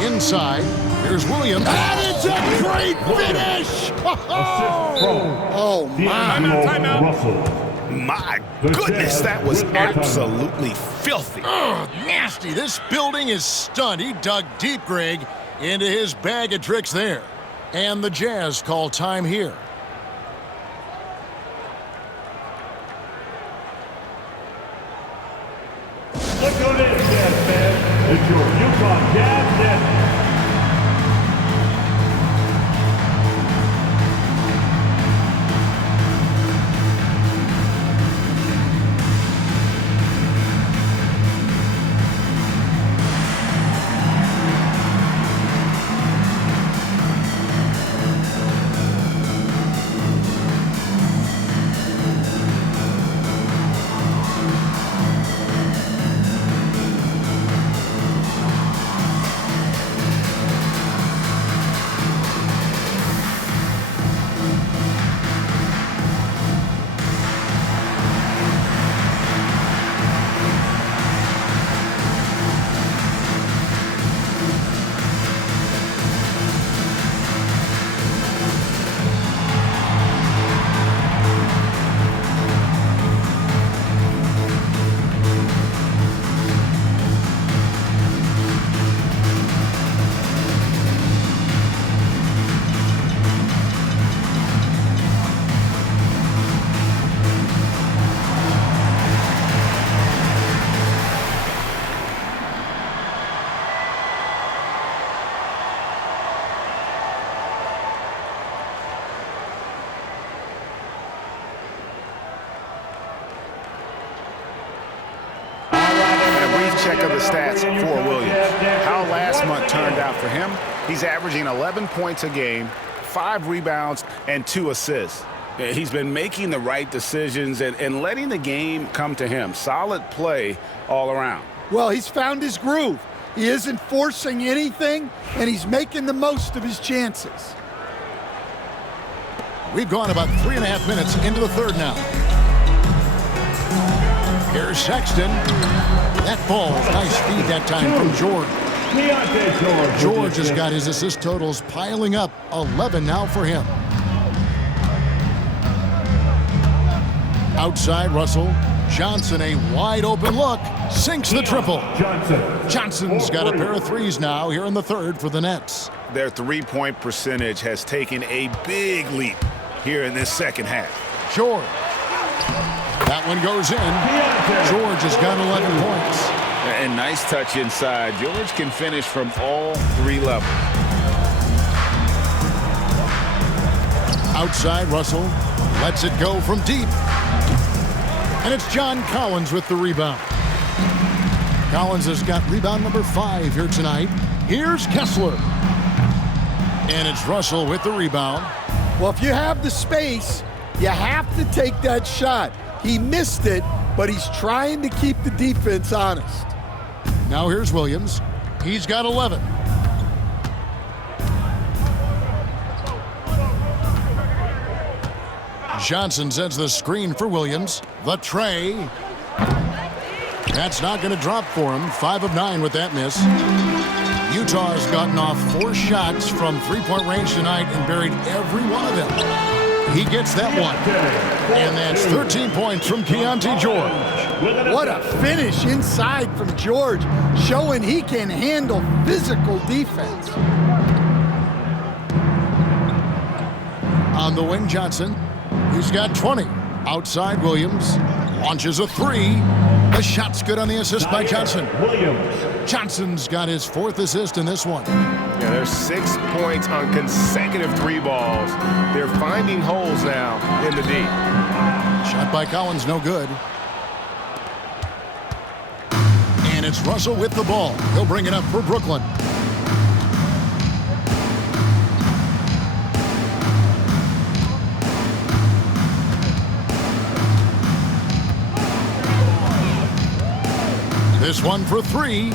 Inside, here's Williams. And it's a great finish! Oh, my. Timeout. My goodness, that was absolutely filthy. Oh, nasty. This building is stunned. He dug deep, Greg, into his bag of tricks there. And the Jazz call time here. Look who it is, Jazz fans. It's your Utah Jazz net. Check of the stats for Williams. How last month turned out for him. He's averaging 11 points a game, 5 rebounds, and 2 assists. He's been making the right decisions and letting the game come to him. Solid play all around. Well, he's found his groove. He isn't forcing anything, and he's making the most of his chances. We've gone about 3.5 minutes into the third now. Here's Sexton. That falls. Nice feed that time from George. George has got his assist totals piling up. 11 now for him. Outside Russell. Johnson, a wide open look. Sinks the triple. Johnson's got a pair of threes now here in the third for the Nets. Their three-point percentage has taken a big leap here in this second half. George. That one goes in. George has got 11 points. And nice touch inside. George can finish from all 3 levels. Outside, Russell lets it go from deep. And it's John Collins with the rebound. Collins has got rebound number 5 here tonight. Here's Kessler. And it's Russell with the rebound. Well, if you have the space, you have to take that shot. He missed it, but he's trying to keep the defense honest. Now here's Williams. He's got 11. Johnson sends the screen for Williams. The tray. That's not going to drop for him. 5 of 9 with that miss. Utah's gotten off 4 shots from 3-point range tonight and buried every one of them. He gets that one. And that's 13 points from Keon George. What a finish inside from George, showing he can handle physical defense. On the wing, Johnson. He's got 20. Outside, Williams launches a 3. The shot's good on the assist by Johnson. Johnson's got his 4th assist in this one. Yeah, there's 6 points on consecutive 3 balls. They're finding holes now in the D. Shot by Collins, no good. And it's Russell with the ball. He'll bring it up for Brooklyn. This one for 3.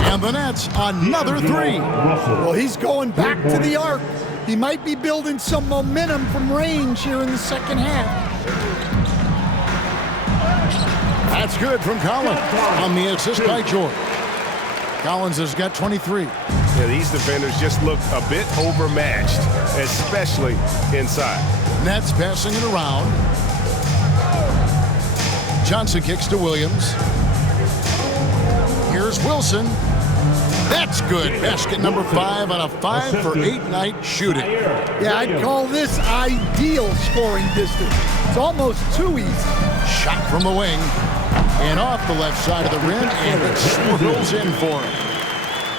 And the Nets, another 3. Well, he's going back to the arc. He might be building some momentum from range here in the second half. That's good from Colin on the assist by George. Collins has got 23. Yeah, these defenders just look a bit overmatched, especially inside. Nets passing it around. Johnson kicks to Williams. Here's Wilson. That's good. Basket number 5 on a 5 for 8 night shooting. Yeah, I'd call this ideal scoring distance. It's almost too easy. Shot from the wing. And off the left side of the rim, and it swirls in for him.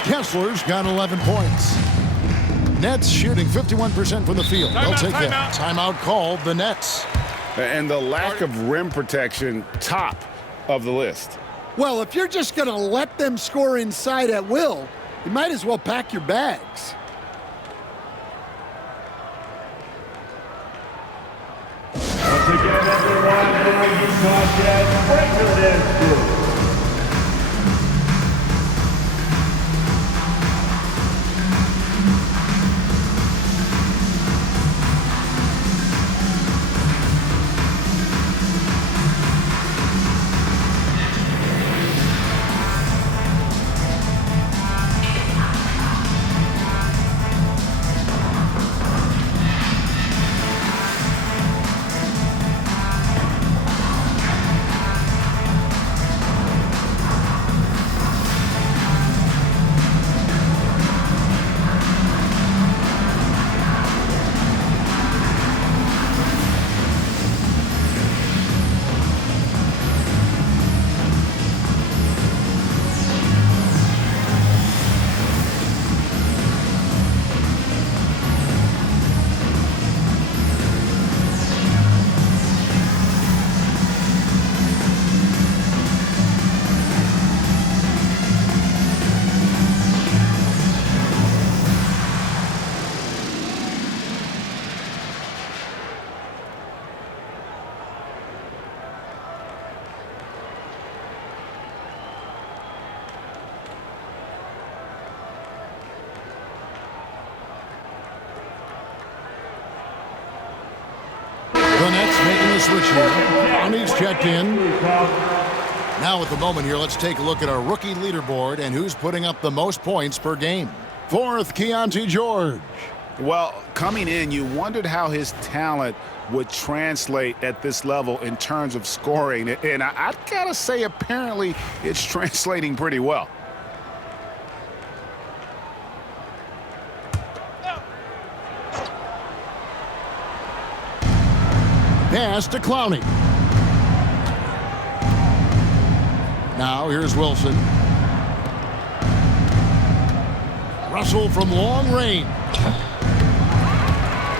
Kessler's got 11 points. Nets shooting 51% from the field. They'll take that. Timeout called the Nets. And the lack of rim protection, top of the list. Well, if you're just going to let them score inside at will, you might as well pack your bags. Once again, everyone, the Utah Jazz breaker dance group. The Nets making a switch here. And he's checked in. Now at the moment here, let's take a look at our rookie leaderboard and who's putting up the most points per game. 4th, Keon George. Well, coming in, you wondered how his talent would translate at this level in terms of scoring. And I gotta say, apparently, it's translating pretty well. Pass to Clowney. Now here's Wilson. Russell from long range.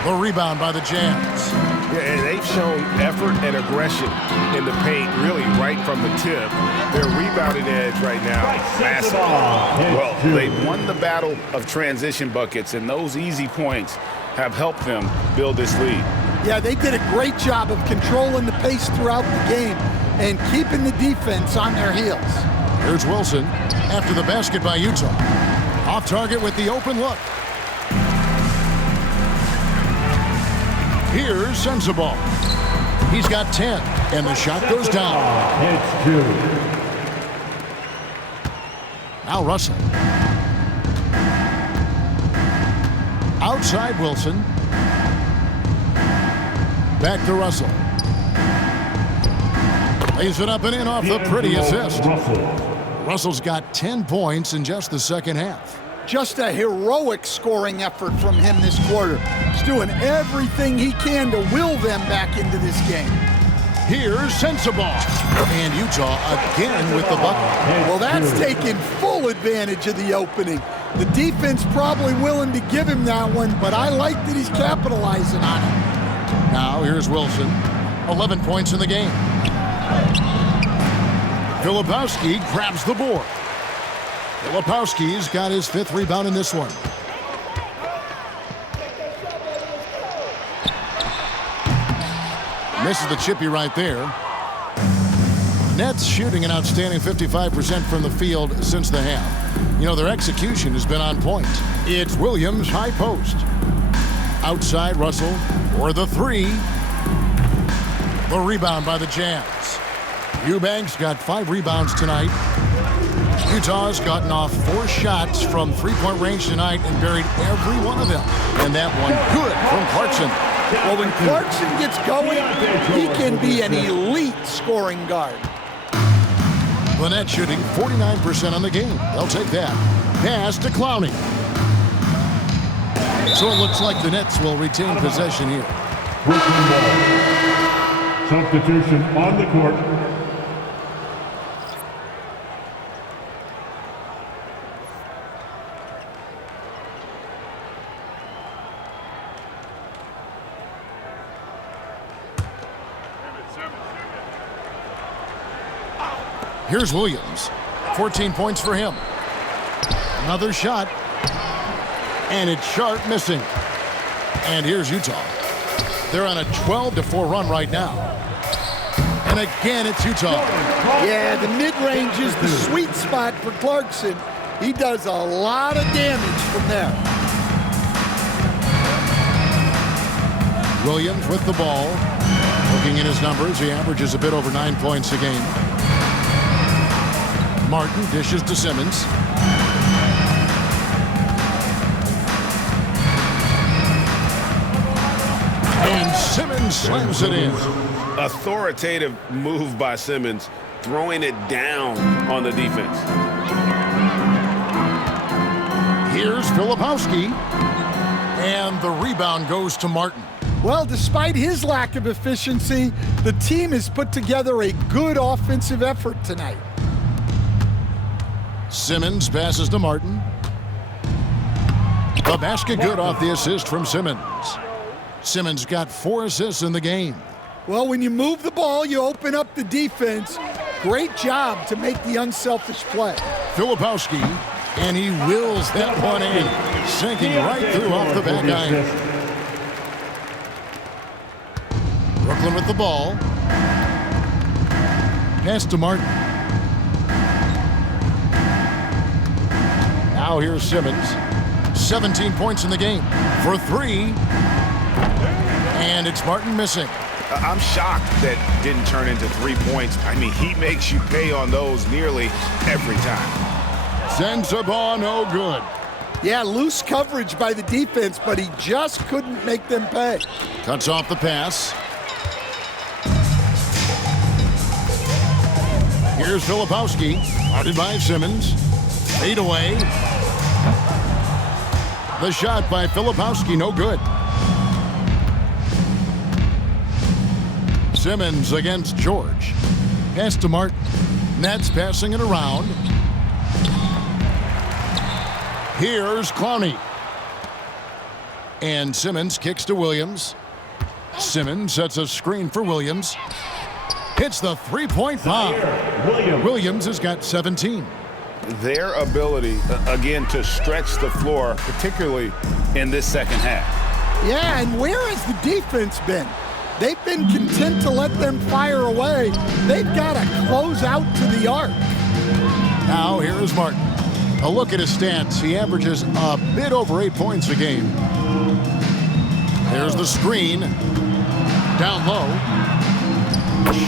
The rebound by the Jazz. Yeah, and they've shown effort and aggression in the paint, really right from the tip. Their rebounding edge right now, massive. Well, they've won the battle of transition buckets, and those easy points have helped them build this lead. Yeah, they did a great job of controlling the pace throughout the game and keeping the defense on their heels. Here's Wilson after the basket by Utah. Off target with the open look. Here's Sensabaugh. He's got 10, and the shot goes down. It's 2. Now Russell. Outside Wilson. Back to Russell. Lays it up and in off the pretty assist. Russell's got 10 points in just the second half. Just a heroic scoring effort from him this quarter. He's doing everything he can to will them back into this game. Here's Sensabaugh. And Utah again with the bucket. Well, that's taking full advantage of the opening. The defense probably willing to give him that one, but I like that he's capitalizing on it. Now here's Wilson. 11 points in the game. Filipowski grabs the board. Filipowski's got his 5th rebound in this one. Misses the chippy right there. Nets shooting an outstanding 55% from the field since the half. You know, their execution has been on point. It's Williams high post. Outside Russell for the 3. The rebound by the Jazz. Eubanks got 5 rebounds tonight. Utah's gotten off 4 shots from 3-point range tonight and buried every one of them. And that one good from Clarkson. Well, when Clarkson gets going, he can be an elite scoring guard. The Nets shooting 49% on the game. They'll take that. Pass to Clowney. So it looks like the Nets will retain possession here. Brooklyn ball. Substitution on the court. Here's Williams. 14 points for him. Another shot. And it's Sharp missing. And here's Utah. They're on a 12-4 run right now. And again, it's Utah. Yeah, the mid-range is the sweet spot for Clarkson. He does a lot of damage from there. Williams with the ball. Looking at his numbers, he averages a bit over 9 points a game. Martin dishes to Simmons. And Simmons slams it in. Authoritative move by Simmons, throwing it down on the defense. Here's Filipowski. And the rebound goes to Martin. Well, despite his lack of efficiency, the team has put together a good offensive effort tonight. Simmons passes to Martin. The basket good off the assist from Simmons. Simmons got 4 assists in the game. Well, when you move the ball, you open up the defense. Great job to make the unselfish play. Filipowski, and he wills that one in, sinking right through off the back iron. Brooklyn with the ball. Pass to Martin. Now here's Simmons. 17 points in the game for 3. And it's Martin missing. I'm shocked that didn't turn into 3 points. I mean, he makes you pay on those nearly every time. Sensabaugh, no good. Yeah, loose coverage by the defense, but he just couldn't make them pay. Cuts off the pass. Here's Filipowski, guarded by Simmons. Fade away. The shot by Filipowski, no good. Simmons against George. Pass to Martin. Nets passing it around. Here's Clowney. And Simmons kicks to Williams. Simmons sets a screen for Williams. Hits the three-point bomb. Williams has got 17. Their ability, again, to stretch the floor, particularly in this second half. Yeah, and where has the defense been? They've been content to let them fire away. They've got to close out to the arc. Now here is Martin. A look at his stats. He averages a bit over 8 points a game. There's the screen. Down low.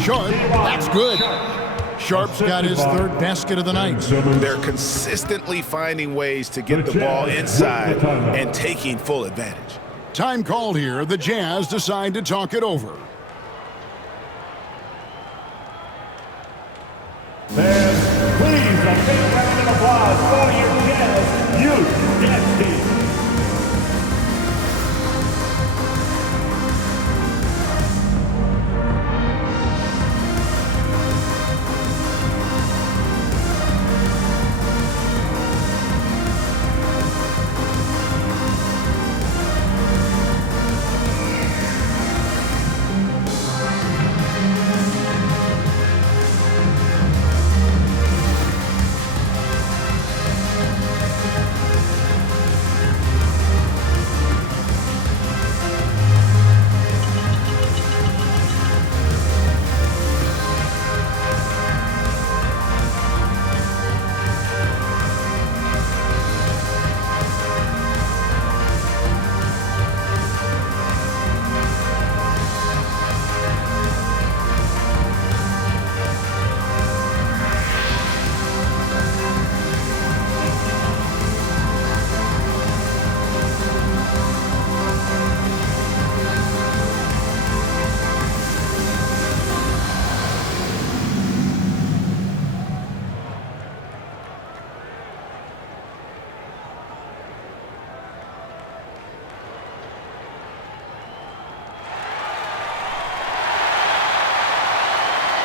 Sharp. That's good. Sharp's got his third basket of the night. They're consistently finding ways to get the ball inside and taking full advantage. Time called here. The Jazz decide to talk it over. Fans, please, a big round of applause for your Jazz Youth Dance Team.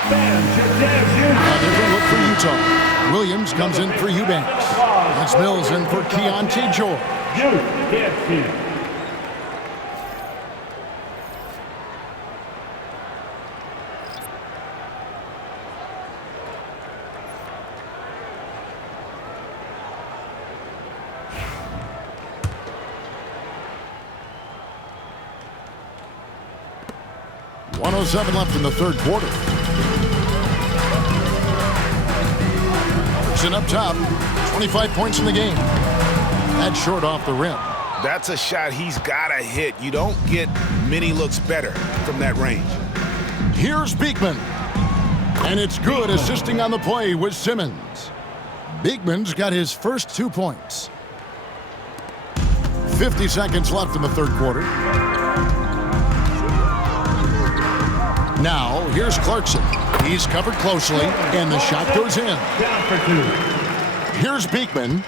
A different look for Utah. Williams comes in for Eubanks. That's Mills in for Keon George. .107 left in the third quarter. And up top, 25 points in the game. That's short off the rim. That's a shot he's got to hit. You don't get many looks better from that range. Here's Beekman. And it's good, assisting on the play with Simmons. Beekman's got his first 2 points. 50 seconds left in the third quarter. Now, here's Clarkson. He's covered closely, and the shot goes in. Down for 2. Here's Beekman.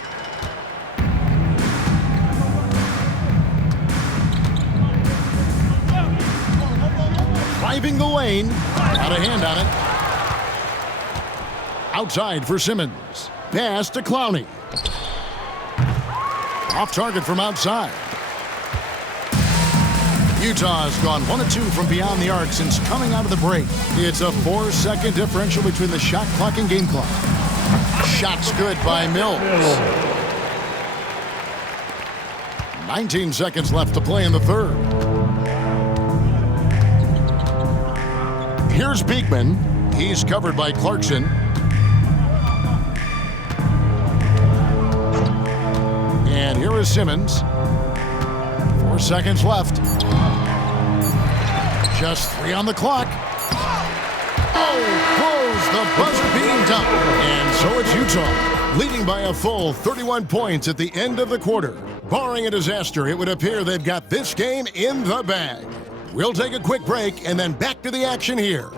Driving the lane. Got a hand on it. Outside for Simmons. Pass to Clowney. Off target from outside. Utah has gone 1 of 2 from beyond the arc since coming out of the break. It's a 4-second differential between the shot clock and game clock. Shot's good by Mills. 19 seconds left to play in the third. Here's Beekman. He's covered by Clarkson. And here is Simmons. 4 seconds left. Just 3 on the clock. Oh, close, the buzzer being done. And so it's Utah, leading by a full 31 points at the end of the quarter. Barring a disaster, it would appear they've got this game in the bag. We'll take a quick break and then back to the action here.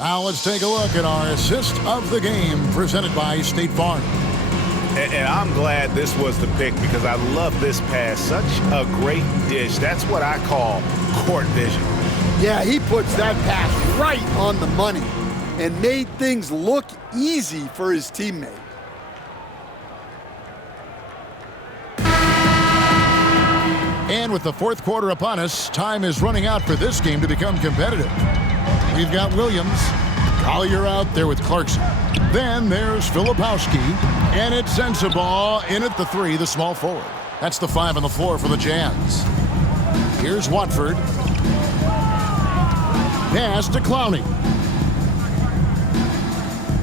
Now let's take a look at our assist of the game presented by State Farm. And I'm glad this was the pick because I love this pass. Such a great dish. That's what I call court vision. Yeah, he puts that pass right on the money and made things look easy for his teammate. And with the fourth quarter upon us, time is running out for this game to become competitive. We've got Williams, Collier out there with Clarkson. Then there's Filipowski, and it's Sensabaugh in at the 3, the small forward. That's the 5 on the floor for the Jazz. Here's Watford. Pass to Clowney.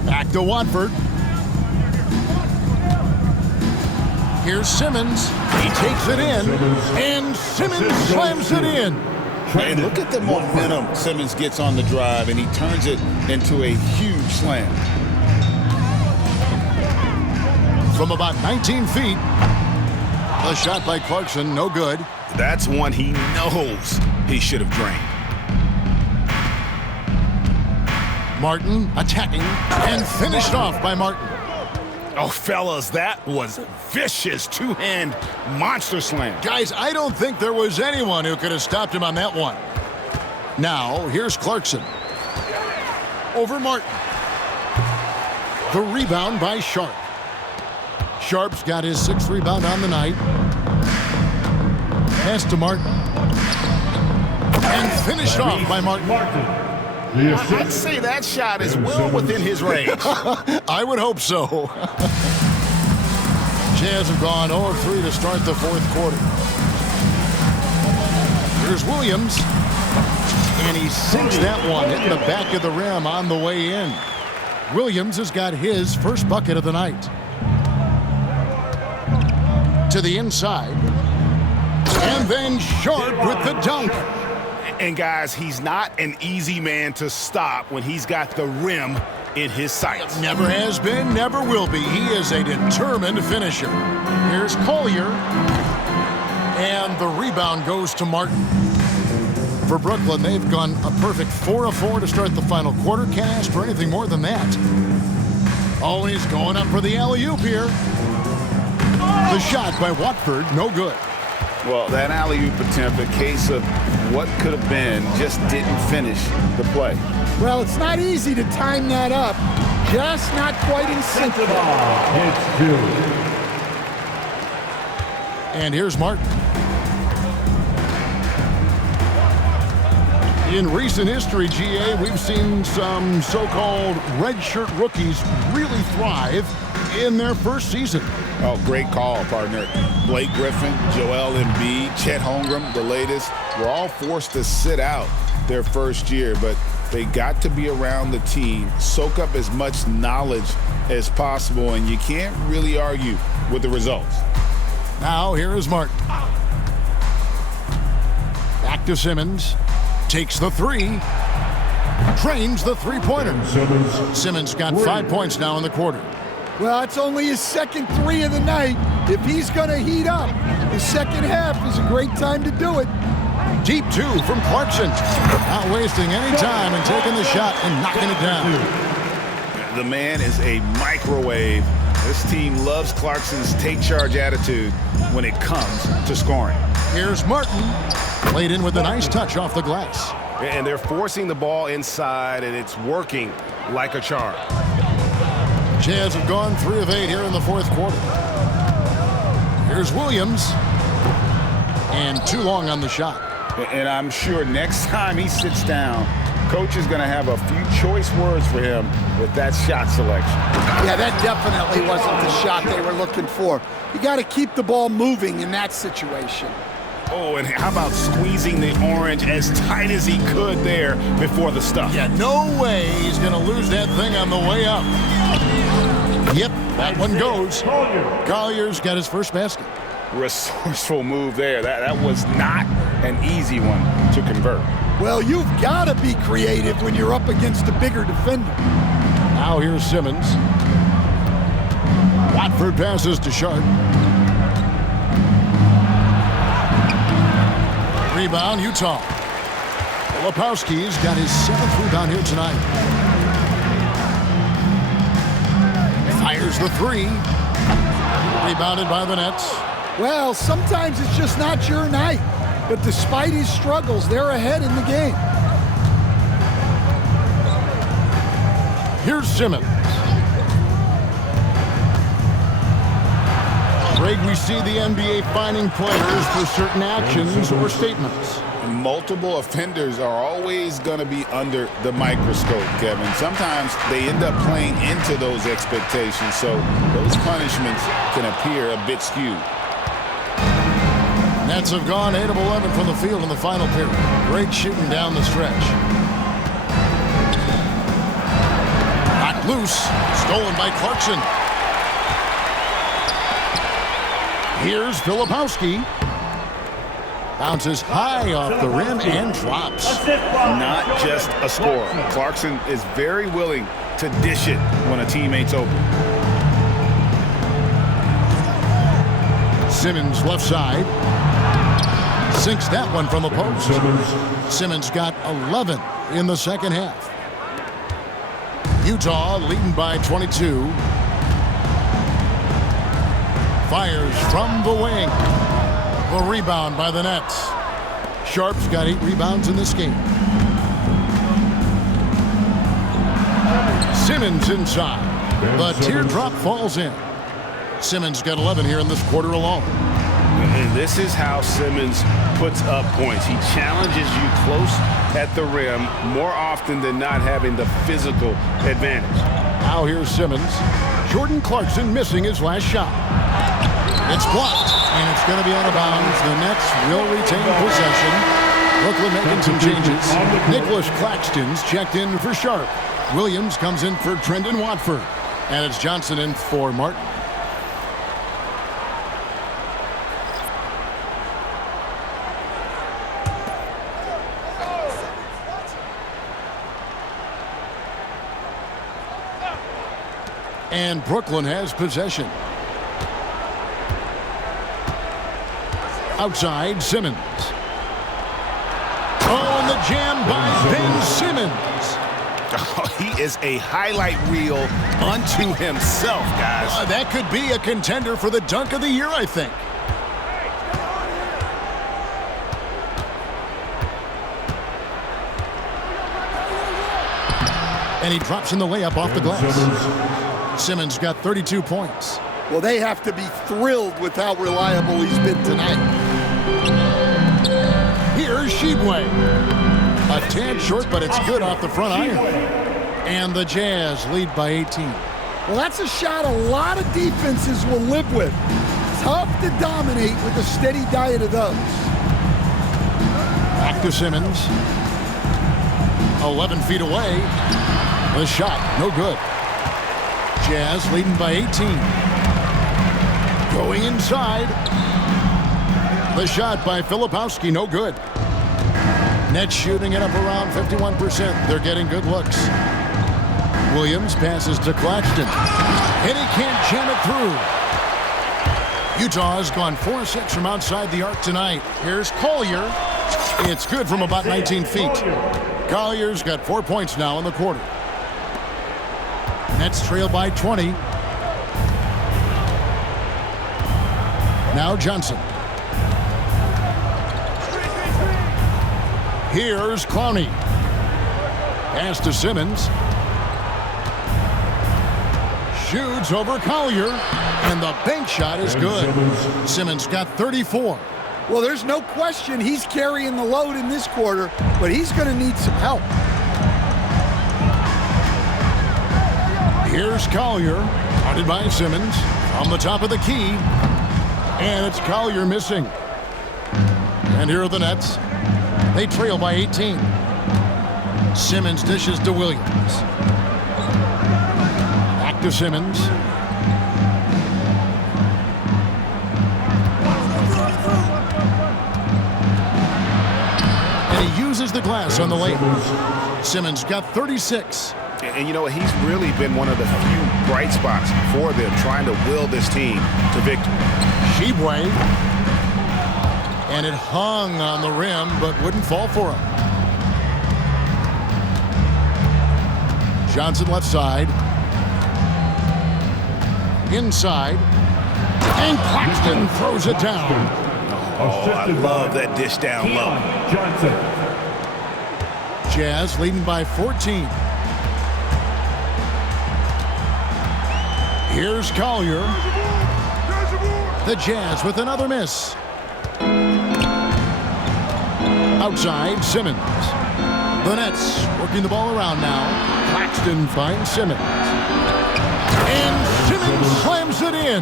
Back to Watford. Here's Simmons. He takes it in, and Simmons slams it in. And look at the momentum Simmons gets on the drive, and he turns it into a huge slam. From about 19 feet, a shot by Clarkson, no good. That's one he knows he should have drained. Martin attacking and finished off by Martin. Oh, fellas, that was vicious two-hand monster slam. Guys, I don't think there was anyone who could have stopped him on that one. Now, here's Clarkson. Over Martin. The rebound by Sharp. Sharp's got his 6th rebound on the night. Pass to Martin. And finished off by Martin. I'd say that shot is well within his range. I would hope so. Jazz have gone 0-3 to start the fourth quarter. Here's Williams. And he sinks that one, hitting the back of the rim on the way in. Williams has got his first bucket of the night. To the inside. And then Sharp with the dunk. And guys, he's not an easy man to stop when he's got the rim in his sights. Never has been, never will be. He is a determined finisher. Here's Collier. And the rebound goes to Martin. For Brooklyn, they've gone a perfect 4 of 4 to start the final quarter. Can't ask for anything more than that. Oh, he's going up for the alley-oop here. The shot by Watford, no good. Well, that alley-oop attempt, a case of what could have been, just didn't finish the play. Well, it's not easy to time that up. Just not quite in sync. And here's Martin. In recent history, GA, we've seen some so-called redshirt rookies really thrive in their first season. Oh, great call, partner. Blake Griffin, Joel Embiid, Chet Holmgren, the latest, were all forced to sit out their first year, but they got to be around the team, soak up as much knowledge as possible, and you can't really argue with the results. Now, here is Martin. Back to Simmons. Takes the 3. Trains the three-pointer. Simmons got 5 points now in the quarter. Well, it's only his second 3 of the night. If he's going to heat up, the second half is a great time to do it. Deep 2 from Clarkson. Not wasting any time and taking the shot and knocking it down. The man is a microwave. This team loves Clarkson's take-charge attitude when it comes to scoring. Here's Martin. Played in with a nice touch off the glass. And they're forcing the ball inside, and it's working like a charm. Jazz have gone 3 of 8 here in the fourth quarter. Here's Williams. And too long on the shot. And I'm sure next time he sits down, coach is going to have a few choice words for him with that shot selection. Yeah, that definitely wasn't the shot they were looking for. You got to keep the ball moving in that situation. Oh, and how about squeezing the orange as tight as he could there before the stuff? Yeah, no way he's going to lose that thing on the way up. Yep, that one goes. Collier's got his first basket. Resourceful move there. That was not an easy one to convert. Well, you've got to be creative when you're up against a bigger defender. Now here's Simmons. Watford passes to Sharp. Rebound, Utah. Filipowski's got his 7th rebound here tonight. Fires the 3. Rebounded by the Nets. Well, sometimes it's just not your night. But despite his struggles, they're ahead in the game. Here's Simmons. Greg, we see the NBA fining players for certain actions or statements. Multiple offenders are always going to be under the microscope, Kevin. Sometimes they end up playing into those expectations, so those punishments can appear a bit skewed. Nets have gone 8 of 11 from the field in the final period. Great shooting down the stretch. Knocked loose. Stolen by Clarkson. Here's Filipowski. Bounces high off the rim and drops. Not just a scorer. Clarkson is very willing to dish it when a teammate's open. Simmons left side. Sinks that one from the post. Simmons got 11 in the second half. Utah leading by 22. Fires from the wing. The rebound by the Nets. Sharp's got 8 rebounds in this game. Simmons inside. The teardrop falls in. Simmons got 11 here in this quarter alone. And this is how Simmons puts up points. He challenges you close at the rim more often than not, having the physical advantage. Now here's Simmons. Jordan Clarkson missing his last shot. It's blocked, and it's going to be out of bounds. The Nets will retain possession. Brooklyn making some changes. Nicholas Claxton's checked in for Sharp. Williams comes in for Trendon Watford. And it's Johnson in for Martin. And Brooklyn has possession. Outside, Simmons. Oh, and the jam by Ben Simmons. Oh, he is a highlight reel unto himself, guys. That could be a contender for the dunk of the year, I think. And he drops in the layup off the glass. Simmons got 32 points. Well, they have to be thrilled with how reliable he's been tonight. Here's Shibwe. A tad short, but it's good off the front iron. And the Jazz lead by 18. Well, that's a shot a lot of defenses will live with. Tough to dominate with a steady diet of those. Back to Simmons. 11 feet away. The shot, no good. Jazz leading by 18. Going inside. The shot by Filipowski, no good. Nets shooting it up around 51%. They're getting good looks. Williams passes to Claxton. And he can't jam it through. Utah has gone 4-6 from outside the arc tonight. Here's Collier. It's good from about 19 feet. Collier's got 4 points now in the quarter. Nets trail by 20. Now Johnson. Here's Clowney. Pass to Simmons. Shoots over Collier. And the bank shot is good. Simmons got 34. Well, there's no question he's carrying the load in this quarter, but he's going to need some help. Here's Collier. Guarded by Simmons. On the top of the key. And it's Collier missing. And here are the Nets. They trail by 18. Simmons dishes to Williams. Back to Simmons. And he uses the glass on the layup. Simmons got 36. And you know what? He's really been one of the few bright spots for them, trying to will this team to victory. Shibwe. And it hung on the rim, but wouldn't fall for him. Johnson left side. Inside. And Claxton throws it down. Oh, I love that dish down low. Johnson. Jazz leading by 14. Here's Collier. The Jazz with another miss. Outside, Simmons. The Nets working the ball around now. Claxton finds Simmons. And Simmons slams it in.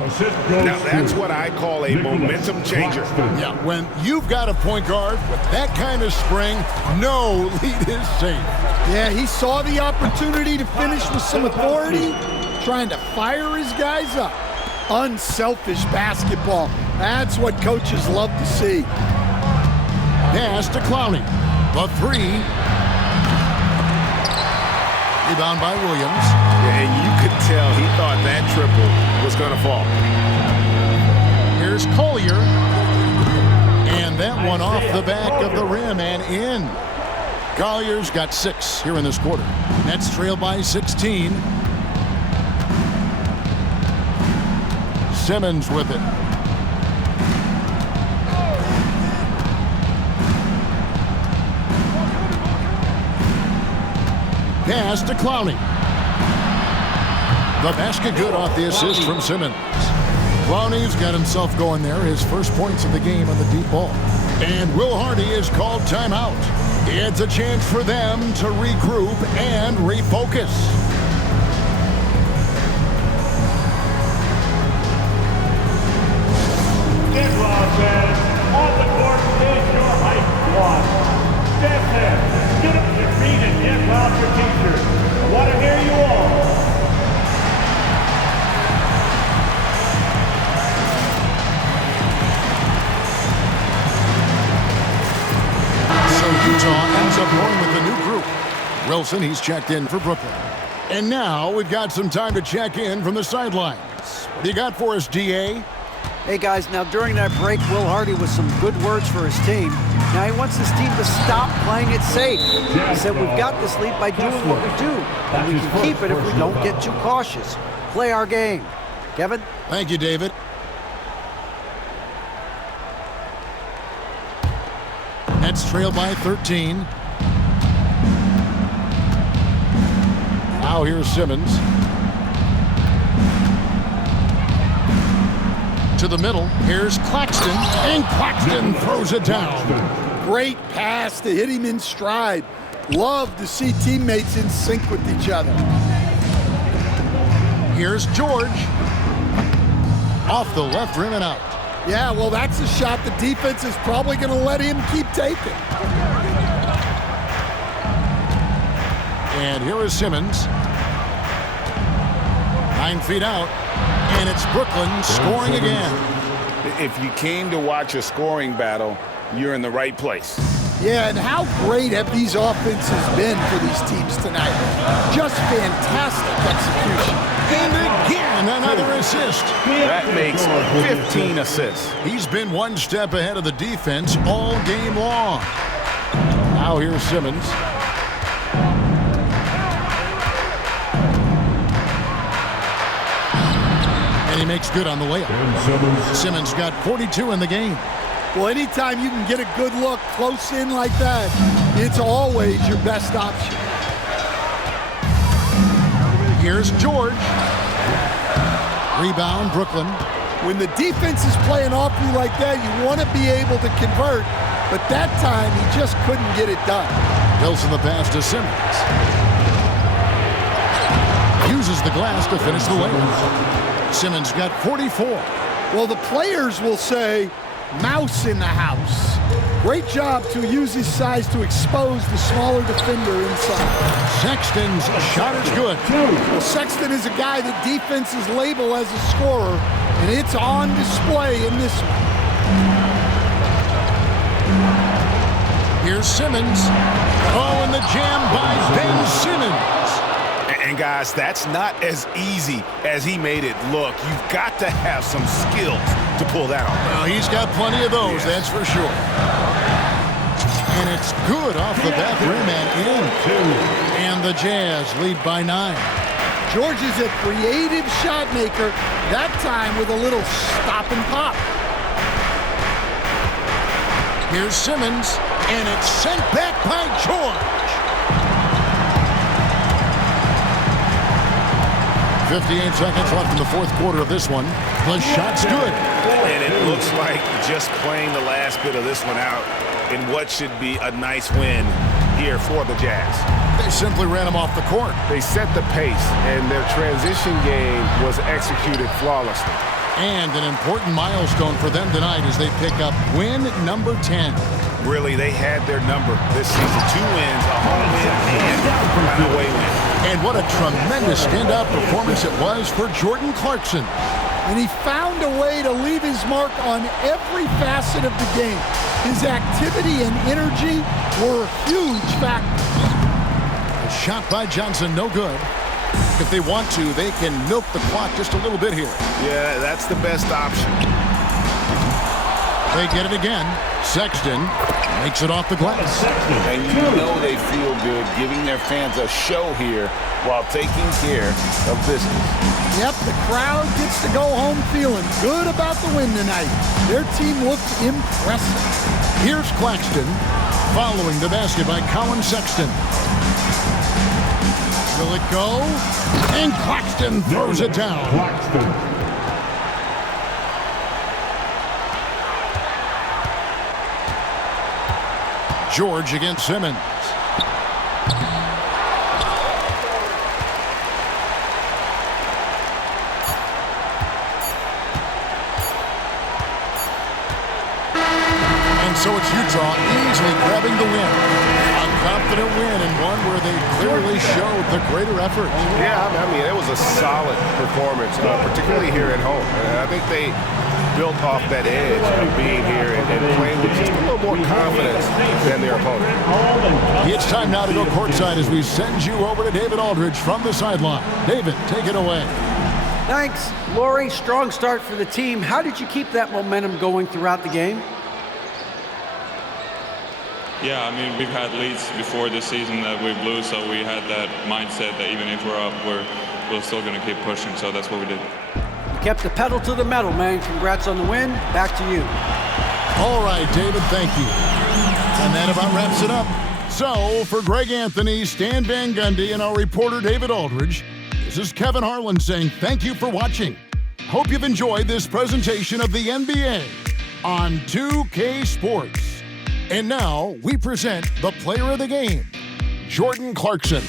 Now that's what I call a momentum changer. Yeah, when you've got a point guard with that kind of spring, no lead is safe. Yeah, he saw the opportunity to finish with some authority, trying to fire his guys up. Unselfish basketball. That's what coaches love to see. Pass to Clowney. The three. Rebound by Williams. And you could tell he thought that triple was going to fall. Here's Collier. And that one off the back of the rim and in. Collier's got 6 here in this quarter. Nets trail by 16. Simmons with it. Pass to Clowney. The basket good off the assist from Simmons. Clowney's got himself going there. His first points of the game on the deep ball. And Will Hardy is called timeout. It's a chance for them to regroup and refocus. Get loud, fans. On the court is your hype squad. Step there. Get up your feet and get loud for teachers. I want to hear you all. So Utah ends up going with the new group. Wilson, he's checked in for Brooklyn. And now we've got some time to check in from the sidelines. What do you got for us, DA? Hey guys, now during that break, Will Hardy with some good words for his team. Now he wants his team to stop playing it safe. He said we've got this lead by doing what we do, and we can keep it if we don't get too cautious. Play our game. Kevin? Thank you, David. Nets trail by 13. Now here's Simmons. To the middle. Here's Claxton. And Claxton throws it down. Great pass to hit him in stride. Love to see teammates in sync with each other. Here's George. Off the left rim and out. Yeah, well, that's a shot the defense is probably going to let him keep taking. And here is Simmons. 9 feet out. And it's Brooklyn scoring again. If you came to watch a scoring battle, you're in the right place. Yeah, and how great have these offenses been for these teams tonight? Just fantastic execution. And again, another assist. That makes 15 assists. He's been one step ahead of the defense all game long. Now here's Simmons. And he makes good on the layup. Simmons got 42 in the game. Well, anytime you can get a good look close in like that, it's always your best option. Here's George. Rebound, Brooklyn. When the defense is playing off you like that, you want to be able to convert, but that time he just couldn't get it done. Wilson the pass to Simmons. Uses the glass to finish the layup. Simmons got 44. Well, the players will say, mouse in the house. Great job to use his size to expose the smaller defender inside. Sexton's shot is good. Well, Sexton is a guy that defenses label as a scorer, and it's on display in this one. Here's Simmons. Oh, and the jam by Ben Simmons. And guys, that's not as easy as he made it look. You've got to have some skills to pull that off. Well, he's got plenty of those, that's for sure. And it's good off the back rim and in. And the Jazz lead by 9. George is a creative shot maker, that time with a little stop and pop. Here's Simmons, and it's sent back by George. 58 seconds left in the fourth quarter of this one. The shot's good. And it looks like just playing the last bit of this one out in what should be a nice win here for the Jazz. They simply ran him off the court. They set the pace, and their transition game was executed flawlessly. And an important milestone for them tonight as they pick up win number 10. Really, they had their number this season. 2 wins, a home win, and an away win. And what a tremendous standout performance it was for Jordan Clarkson. And he found a way to leave his mark on every facet of the game. His activity and energy were huge factors. A shot by Johnson, no good. If they want to, they can milk the clock just a little bit here. Yeah, that's the best option. They get it again. Sexton makes it off the glass. And you know they feel good giving their fans a show here while taking care of business. Yep, the crowd gets to go home feeling good about the win tonight. Their team looked impressive. Here's Claxton following the basket by Colin Sexton. Will it go? And Claxton throws it down. George against Simmons. And so it's Utah easily grabbing the win. A confident win and one where they clearly showed the greater effort. Yeah, I mean, it was a solid performance, particularly here at home. I think they built off that edge of being here and playing with just a little more confidence than their opponent. It's time now to go courtside as we send you over to David Aldridge from the sideline. David, take it away. Thanks, Lori. Strong start for the team. How did you keep that momentum going throughout the game? Yeah, I mean, we've had leads before this season that we blew, so we had that mindset that even if we're up, we're still going to keep pushing, so that's what we did. You kept the pedal to the metal, man. Congrats on the win. Back to you. All right, David, thank you. And that about wraps it up. So, for Greg Anthony, Stan Van Gundy, and our reporter David Aldridge, this is Kevin Harlan saying thank you for watching. Hope you've enjoyed this presentation of the NBA on 2K Sports. And now, we present the player of the game, Jordan Clarkson.